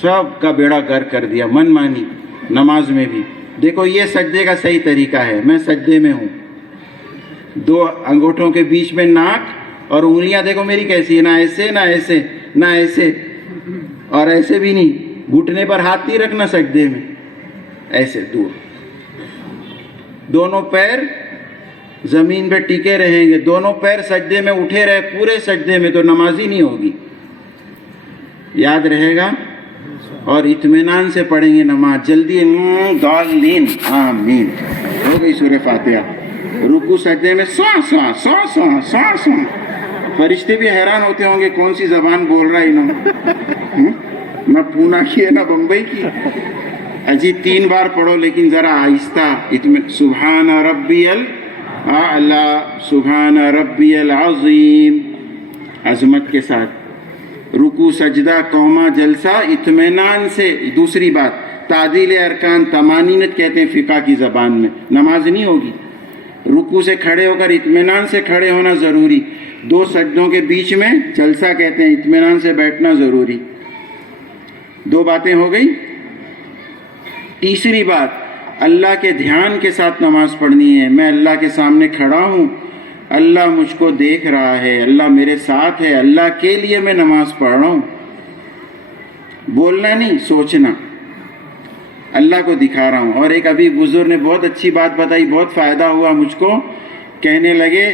سب کا بیڑا گر کر دیا من مانی نماز میں بھی. دیکھو یہ سجدے کا صحیح طریقہ ہے. میں سجدے میں ہوں، 2 انگوٹھوں کے بیچ میں ناک، اور انگلیاں دیکھو میری کیسی ہے، نہ ایسے نہ ایسے نہ ایسے، اور ایسے بھی نہیں. گھٹنے پر ہاتھ نہیں رکھنا سجدے میں، ایسے دور. دونوں پیر زمین پہ ٹکے رہیں گے. دونوں پیر سجدے میں اٹھے رہے پورے سجدے میں، تو نماز ہی نہیں ہوگی. یاد رہے گا؟ اور اطمینان سے پڑھیں گے نماز. جلدی ضالین آمین ہو گئی سورہ فاتحہ. رکوع سجدے میں سواں سواں سواں سواں سواں سواں. فرشتے بھی حیران ہوتے ہوں گے کون سی زبان بول رہا ہے انہوں نے. نہ پونا کی ہے نہ بمبئی کی. اجی 3 بار پڑھو لیکن ذرا آہستہ. سبحان ربی الاعلی، سبحان ربی العظیم، عظمت کے ساتھ. رکوع سجدہ قومہ جلسہ اطمینان سے. دوسری بات، تعدیل ارکان، طمانینت کہتے ہیں فقہ کی زبان میں. نماز نہیں ہوگی. رکوع سے کھڑے ہو کر اطمینان سے کھڑے ہونا ضروری. 2 سجدوں کے بیچ میں جلسہ کہتے ہیں، اطمینان سے بیٹھنا ضروری. 2 باتیں ہو گئی. تیسری بات، اللہ کے دھیان کے ساتھ نماز پڑھنی ہے. میں اللہ کے سامنے کھڑا ہوں، اللہ مجھ کو دیکھ رہا ہے، اللہ میرے ساتھ ہے، اللہ کے لیے میں نماز پڑھ رہا ہوں. بولنا نہیں، سوچنا، اللہ کو دکھا رہا ہوں. اور ایک ابھی بزرگ نے بہت اچھی بات بتائی، بہت فائدہ ہوا مجھ کو. کہنے لگے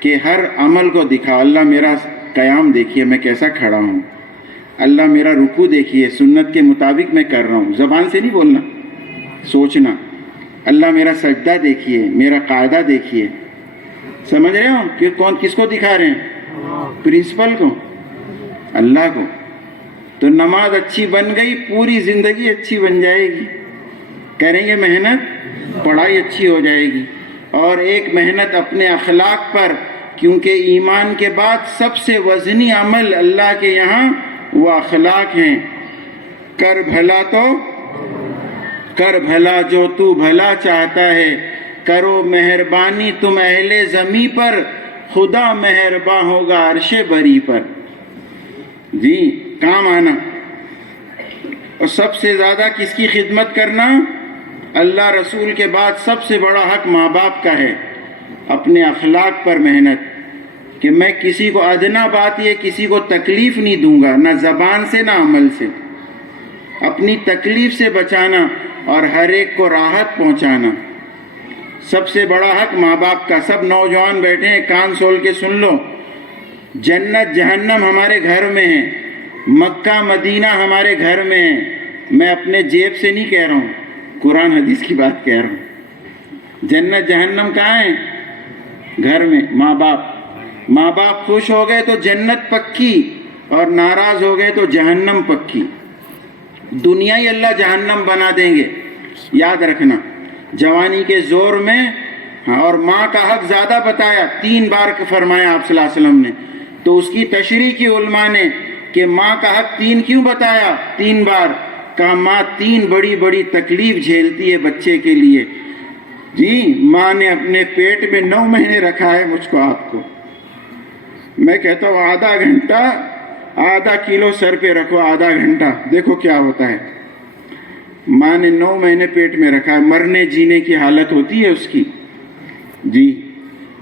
کہ ہر عمل کو دکھا. اللہ میرا قیام دیکھیے میں کیسا کھڑا ہوں، اللہ میرا رکوع دیکھیے سنت کے مطابق میں کر رہا ہوں. زبان سے نہیں بولنا، سوچنا. اللہ میرا سجدہ دیکھیے، میرا قاعدہ دیکھیے. سمجھ رہے ہو کہ کون کس کو دکھا رہے ہیں؟ پرنسپل کو، اللہ کو. تو نماز اچھی بن گئی، پوری زندگی اچھی بن جائے گی. کریں گے محنت، پڑھائی اچھی ہو جائے گی. اور ایک محنت اپنے اخلاق پر، کیونکہ ایمان کے بعد سب سے وزنی عمل اللہ کے یہاں وہ اخلاق ہیں. کر بھلا تو کر بھلا جو تو بھلا چاہتا ہے، کرو مہربانی تم اہل زمیں پر، خدا مہرباں ہوگا عرش بری پر. جی کام آنا. اور سب سے زیادہ کس کی خدمت کرنا؟ اللہ رسول کے بعد سب سے بڑا حق ماں باپ کا ہے. اپنے اخلاق پر محنت کہ میں کسی کو ادنا بات یہ کسی کو تکلیف نہیں دوں گا، نہ زبان سے نہ عمل سے، اپنی تکلیف سے بچانا اور ہر ایک کو راحت پہنچانا۔ سب سے بڑا حق ماں باپ کا۔ سب نوجوان بیٹھے ہیں، کان کھول کے سن لو، جنت جہنم ہمارے گھر میں ہے، مکہ مدینہ ہمارے گھر میں ہے۔ میں اپنے جیب سے نہیں کہہ رہا ہوں، قرآن حدیث کی بات کہہ رہا ہوں۔ جنت جہنم کہاں ہے؟ گھر میں۔ ماں باپ خوش ہو گئے تو جنت پکی، اور ناراض ہو گئے تو جہنم پکی۔ دنیا ہی اللہ جہنم بنا دیں گے، یاد رکھنا۔ جوانی کے زور میں اور ماں کا حق زیادہ بتایا، 3 بار فرمایا آپ صلی اللہ علیہ وسلم نے۔ تو اس کی تشریح کی علماء نے کہ ماں کا حق 3 کیوں بتایا 3 بار؟ کہا ماں 3 بڑی بڑی تکلیف جھیلتی ہے بچے کے لیے۔ جی ماں نے اپنے پیٹ میں 9 مہینے رکھا ہے مجھ کو آپ کو۔ میں کہتا ہوں آدھا گھنٹہ، آدھا کلو سر پہ رکھو، آدھا گھنٹہ، دیکھو کیا ہوتا ہے۔ ماں نے 9 مہینے پیٹ میں رکھا ہے، مرنے جینے کی حالت ہوتی ہے اس کی۔ جی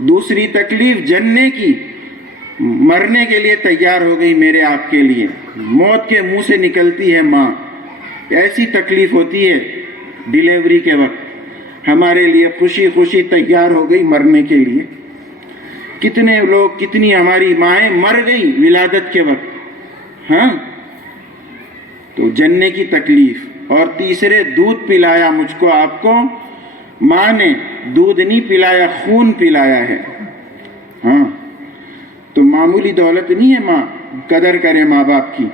دوسری تکلیف جننے کی، مرنے کے لیے تیار ہو گئی میرے آپ کے لیے، موت کے منہ سے نکلتی ہے ماں، ایسی تکلیف ہوتی ہے ڈیلیوری کے وقت، ہمارے لیے خوشی خوشی تیار ہو گئی مرنے کے لیے۔ کتنے لوگ، کتنی ہماری مائیں مر گئی ولادت کے وقت۔ ہاں تو جننے کی تکلیف۔ اور تیسرے دودھ پلایا مجھ کو آپ کو، ماں نے دودھ نہیں پلایا، خون پلایا ہے۔ ہاں تو معمولی دولت نہیں ہے ماں، قدر کرے ماں باپ کی۔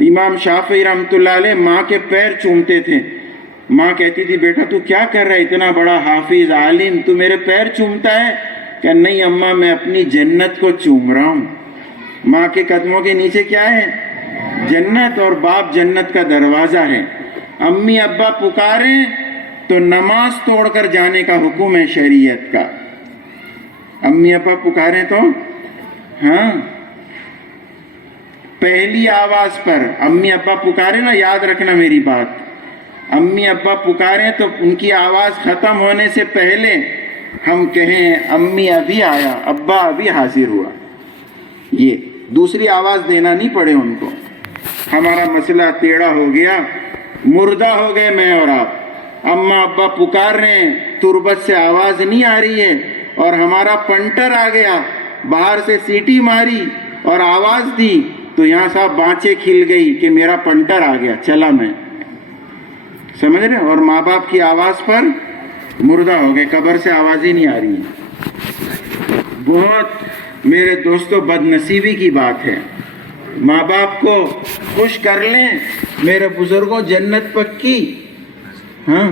امام شافعی رحمۃ اللہ علیہ ماں کے پیر چومتے تھے۔ ماں کہتی تھی بیٹا تو کیا کر رہا ہے، اتنا بڑا حافظ عالم تو میرے پیر چومتا ہے؟ کہ نہیں اماں میں اپنی جنت کو چوم رہا ہوں۔ ماں کے قدموں کے نیچے کیا ہے؟ جنت، اور باپ جنت کا دروازہ ہے۔ امی ابا پکاریں تو نماز توڑ کر جانے کا حکم ہے شریعت کا۔ امی ابا پکاریں تو ہاں پہلی آواز پر امی ابا پکارے نا، یاد رکھنا میری بات، امی ابا پکاریں تو ان کی آواز ختم ہونے سے پہلے ہم کہیں امی ابھی آیا، ابا ابھی حاضر ہوا۔ یہ دوسری آواز دینا نہیں پڑے ان کو۔ ہمارا مسئلہ ٹیڑھا ہو گیا، مردہ ہو گئے میں اور آپ، اماں ابا پکار رہے ہیں، تربت سے آواز نہیں آ رہی ہے، اور ہمارا پنٹر آ گیا، باہر سے سیٹی ماری اور آواز دی تو یہاں صاحب بانچیں کھل گئی کہ میرا پنٹر آ گیا، چلا میں، سمجھ رہے؟ اور ماں باپ کی آواز پر مردہ ہو گئے، قبر سے آواز ہی نہیں آ رہی ہے۔ بہت میرے دوستو بد نصیبی کی بات ہے۔ ماں باپ کو خوش کر لیں میرے بزرگوں، جنت پکی۔ ہاں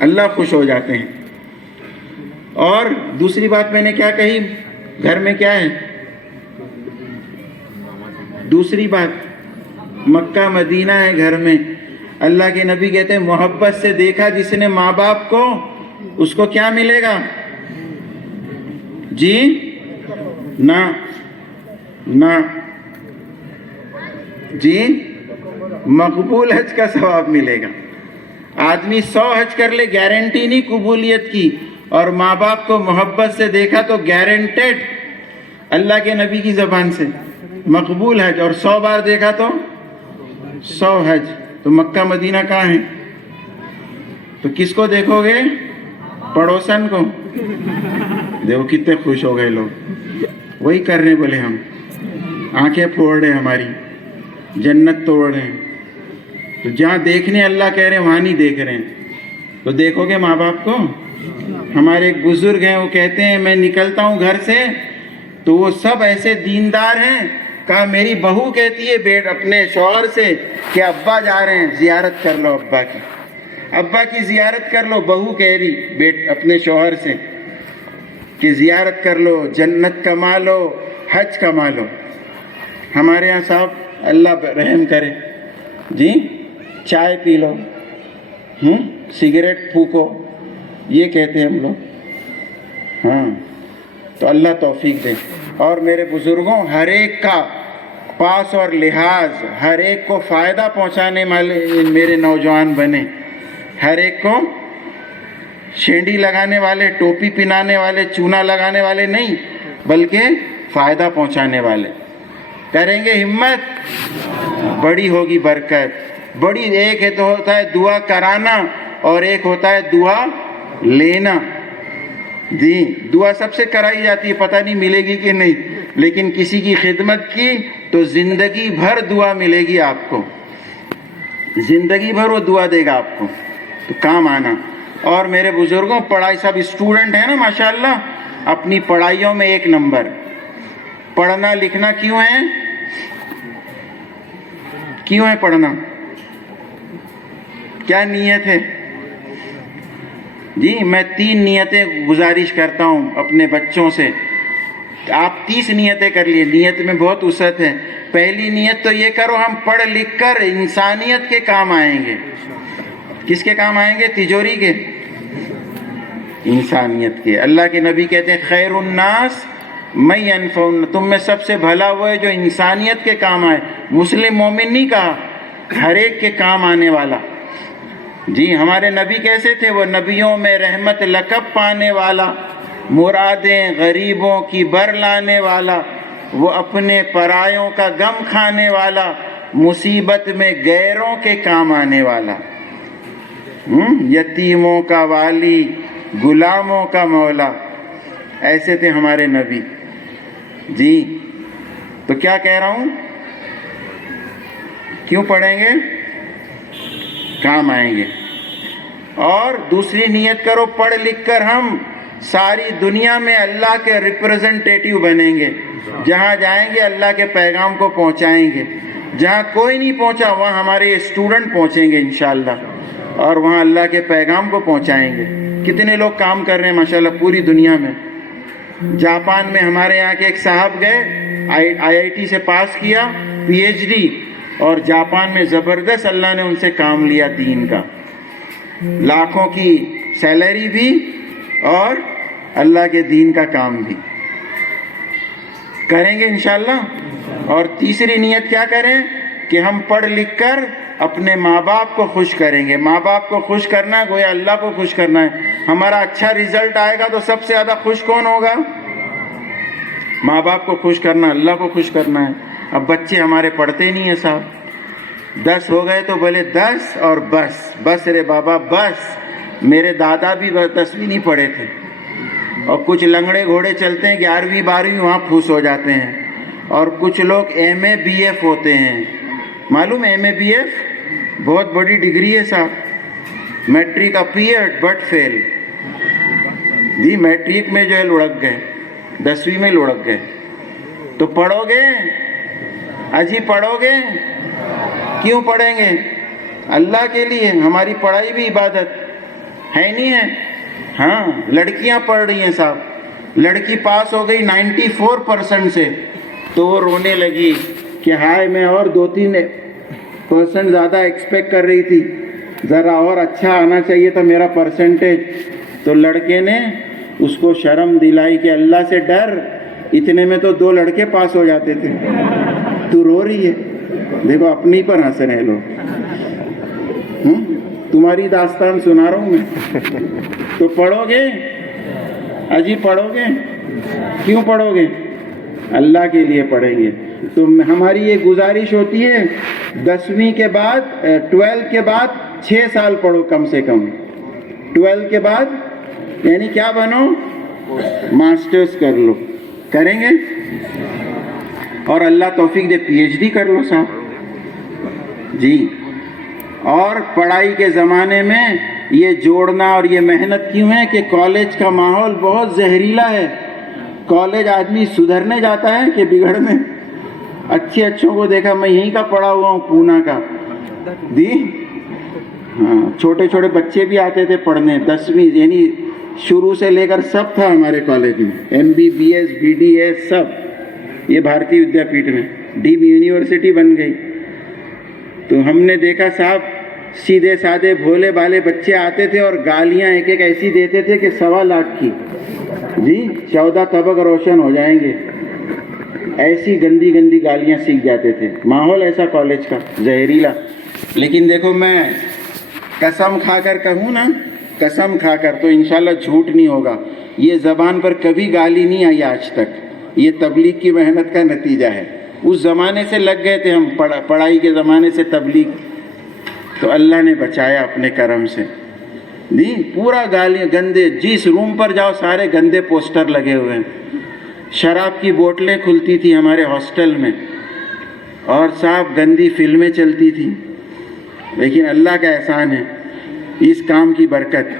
اللہ خوش ہو جاتے ہیں۔ اور دوسری بات میں نے کیا کہی؟ گھر میں کیا ہے؟ دوسری بات مکہ مدینہ ہے گھر میں۔ اللہ کے نبی کہتے ہیں محبت سے دیکھا جس نے ماں باپ کو، اس کو کیا ملے گا؟ جی نہ نہ جی مقبول حج کا ثواب ملے گا۔ آدمی 100 حج کر لے، گارنٹی نہیں قبولیت کی، اور ماں باپ کو محبت سے دیکھا تو گارنٹیڈ اللہ کے نبی کی زبان سے مقبول حج، اور 100 بار دیکھا تو 100 حج۔ تو مکہ مدینہ کہاں ہے؟ تو کس کو دیکھو گے؟ پڑوسن کو۔ دیکھو کتنے خوش ہو گئے لوگ، وہی کر رہے بولے ہم، آنکھیں پھوڑ رہے ہماری، جنت توڑ رہے ہیں۔ تو جہاں دیکھنے اللہ کہہ رہے ہیں وہاں نہیں دیکھ رہے ہیں۔ تو دیکھو گے ماں باپ کو۔ ہمارے ایک بزرگ ہیں، وہ کہتے ہیں میں نکلتا ہوں گھر سے تو وہ سب ایسے دیندار ہیں، کہا میری بہو کہتی ہے بیٹ اپنے شوہر سے کہ ابا جا رہے ہیں، زیارت کر لو ابا کی، ابا کی زیارت کر لو۔ بہو کہہ رہی بیٹ اپنے شوہر سے کہ زیارت کر لو، جنت کما لو، حج کما لو۔ ہمارے یہاں صاحب اللہ رحم کرے جی، چائے پی لو، سگریٹ پھونکو، یہ کہتے ہیں ہم لوگ۔ ہاں تو اللہ توفیق دے۔ اور میرے بزرگوں، ہر ایک کا پاس اور لحاظ، ہر ایک کو فائدہ پہنچانے والے میرے نوجوان بنے، ہر ایک کو شینڈی لگانے والے, ٹوپی پہنانے والے, چونا لگانے والے نہیں, بلکہ فائدہ پہنچانے والے. کریں گے ہمت, بڑی ہوگی برکت. بڑی ایک ہے تو ہوتا ہے دعا کرانا, اور ایک ہوتا ہے دعا لینا. جی دعا سب سے کرائی جاتی ہے, پتہ نہیں ملے گی کہ نہیں, لیکن کسی کی خدمت کی تو زندگی بھر دعا ملے گی آپ کو, زندگی بھر وہ دعا دے گا آپ کو, تو کام آنا. اور میرے بزرگوں, پڑھائی, سب اسٹوڈنٹ ہیں نا ماشاءاللہ, اپنی پڑھائیوں میں 1 نمبر. پڑھنا لکھنا کیوں ہے, کیوں ہے پڑھنا, کیا نیت ہے؟ جی میں 3 نیتیں گزارش کرتا ہوں اپنے بچوں سے. آپ 30 نیتیں کر لیے, نیت میں بہت وسعت ہے. پہلی نیت تو یہ کرو, ہم پڑھ لکھ کر انسانیت کے کام آئیں گے. کس کے کام آئیں گے؟ تجوری کے, انسانیت کے. اللہ کے نبی کہتے ہیں خیر الناس من ينفع, تم میں سب سے بھلا وہ ہے جو انسانیت کے کام آئے. مسلم مومن نہیں کہا, ہر ایک کے کام آنے والا. جی ہمارے نبی کیسے تھے؟ وہ نبیوں میں رحمت لقب پانے والا, مرادیں غریبوں کی بر لانے والا, وہ اپنے پرایوں کا غم کھانے والا, مصیبت میں غیروں کے کام آنے والا, یتیموں کا والی, غلاموں کا مولا. ایسے تھے ہمارے نبی. جی تو کیا کہہ رہا ہوں, کیوں پڑھیں گے؟ کام آئیں گے. اور دوسری نیت کرو, پڑھ لکھ کر ہم ساری دنیا میں اللہ کے ریپرزنٹیٹیو بنیں گے. جہاں جائیں گے اللہ کے پیغام کو پہنچائیں گے. جہاں کوئی نہیں پہنچا وہاں ہمارے اسٹوڈنٹ پہنچیں گے انشاءاللہ, اور وہاں اللہ کے پیغام کو پہنچائیں گے. کتنے لوگ کام کر رہے ہیں ماشاءاللہ پوری دنیا میں. جاپان میں ہمارے یہاں کے ایک صاحب گئے, IIT سے پاس کیا, PhD, اور جاپان میں زبردست اللہ نے ان سے کام لیا دین کا, لاکھوں کی سیلری بھی اور اللہ کے دین کا کام بھی. کریں گے انشاءاللہ. اور تیسری نیت کیا کریں کہ ہم پڑھ لکھ کر اپنے ماں باپ کو خوش کریں گے. ماں باپ کو خوش کرنا ہے, گویا اللہ کو خوش کرنا ہے. ہمارا اچھا رزلٹ آئے گا تو سب سے زیادہ خوش کون ہوگا؟ ماں باپ کو خوش کرنا, اللہ کو خوش کرنا ہے. اب بچے ہمارے پڑھتے نہیں ہیں صاحب, 10 ہو گئے تو بولے 10 اور بس, بس رے بابا بس. میرے دادا بھی 10ویں نہیں پڑھے تھے. اور کچھ لنگڑے گھوڑے چلتے ہیں 11ویں 12ویں وہاں پھوس ہو جاتے ہیں. اور کچھ لوگ MA BF ہوتے ہیں. معلوم ہے MA BF بہت بڑی ڈگری ہے صاحب. Matric appeared but fail. جی میٹرک میں جو ہے لڑک گئے, 10ویں میں لڑک گئے. تو پڑھو گے, اجی پڑھو گے, کیوں پڑھیں گے؟ اللہ کے لیے. ہماری پڑھائی بھی عبادت ہے نہیں ہے. ہاں لڑکیاں پڑھ رہی ہیں صاحب, لڑکی پاس ہو گئی 94% سے, تو وہ رونے لگی کہ ہائے میں اور 2-3% زیادہ ایکسپیکٹ کر رہی تھی, ذرا اور اچھا آنا چاہیے تھا میرا پرسنٹیج. تو لڑکے نے اس کو شرم دلائی کہ اللہ سے ڈر, اتنے میں تو 2 لڑکے پاس ہو جاتے تھے, تو رو رہی ہے. دیکھو اپنی پر ہنس رہے لوگ, تمہاری داستان سنا رہا ہوں میں. تو پڑھو گے, اجی پڑھو گے, کیوں پڑھو گے؟ اللہ کے لیے پڑھیں گے. تو ہماری یہ گزارش ہوتی ہے 10ویں کے بعد 12 کے بعد 6 سال پڑھو کم سے کم. 12 کے بعد یعنی کیا بنو؟ ماسٹرز کر لو. کریں گے؟ اور اللہ توفیق دے PhD کر لو صاحب. جی اور پڑھائی کے زمانے میں یہ جوڑنا اور یہ محنت کیوں ہے کہ کالج کا ماحول بہت زہریلا ہے. کالج آدمی سدھرنے جاتا ہے کہ بگڑنے. اچھے اچھوں کو دیکھا, میں یہیں کا پڑھا ہوا ہوں پونا کا. جی ہاں چھوٹے چھوٹے بچے بھی آتے تھے پڑھنے, 10ویں یعنی شروع سے لے کر سب تھا ہمارے کالج میں, MBBS BDS سب. یہ بھارتی ودیا پیٹھ میں ڈیپ یونیورسٹی بن گئی. تو ہم نے دیکھا صاحب سیدھے سادے بھولے بالے بچے آتے تھے اور گالیاں ایک ایک ایسی دیتے تھے کہ 1.25 لاکھ کی. جی 14 طبق روشن ہو جائیں گے, ایسی گندی گندی گالیاں سیکھ جاتے تھے. ماحول ایسا کالج کا زہریلا. لیکن دیکھو میں قسم کھا کر کہوں نا, قسم کھا کر, تو انشاءاللہ جھوٹ نہیں ہوگا, یہ زبان پر کبھی گالی نہیں آئی آج تک. یہ تبلیغ کی محنت کا نتیجہ ہے. اس زمانے سے لگ گئے تھے ہم, پڑھائی کے زمانے سے تبلیغ, تو اللہ نے بچایا اپنے کرم سے. نہیں, پورا گالی گندے, جس روم پر جاؤ سارے گندے پوسٹر لگے ہوئے ہیں. شراب کی بوتلیں کھلتی تھی ہمارے ہاسٹل میں, اور صاحب گندی فلمیں چلتی تھی. لیکن اللہ کا احسان ہے, اس کام کی برکت.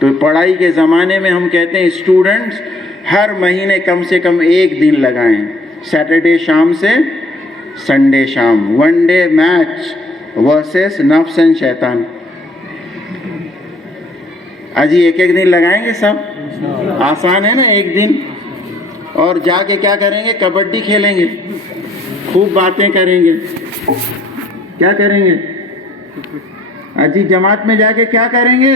تو پڑھائی کے زمانے میں ہم کہتے ہیں اسٹوڈنٹس ہر مہینے کم سے کم ایک دن لگائیں, سیٹرڈے شام سے سنڈے شام, 1 ڈے میچ ورسز نفس اینڈ شیطان. آج ایک دن لگائیں گے سب, آسان ہے نا ایک دن. اور جا کے کیا کریں گے, کبڈی کھیلیں گے, خوب باتیں کریں گے. کیا کریں گے اجی جماعت میں جا کے, کیا کریں گے,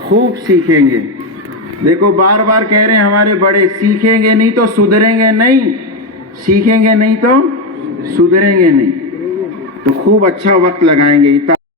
خوب سیکھیں گے. دیکھو بار بار کہہ رہے ہیں ہمارے بڑے, سیکھیں گے نہیں تو سدھریں گے نہیں, سیکھیں گے نہیں تو سدھریں گے نہیں. تو خوب اچھا وقت لگائیں گے.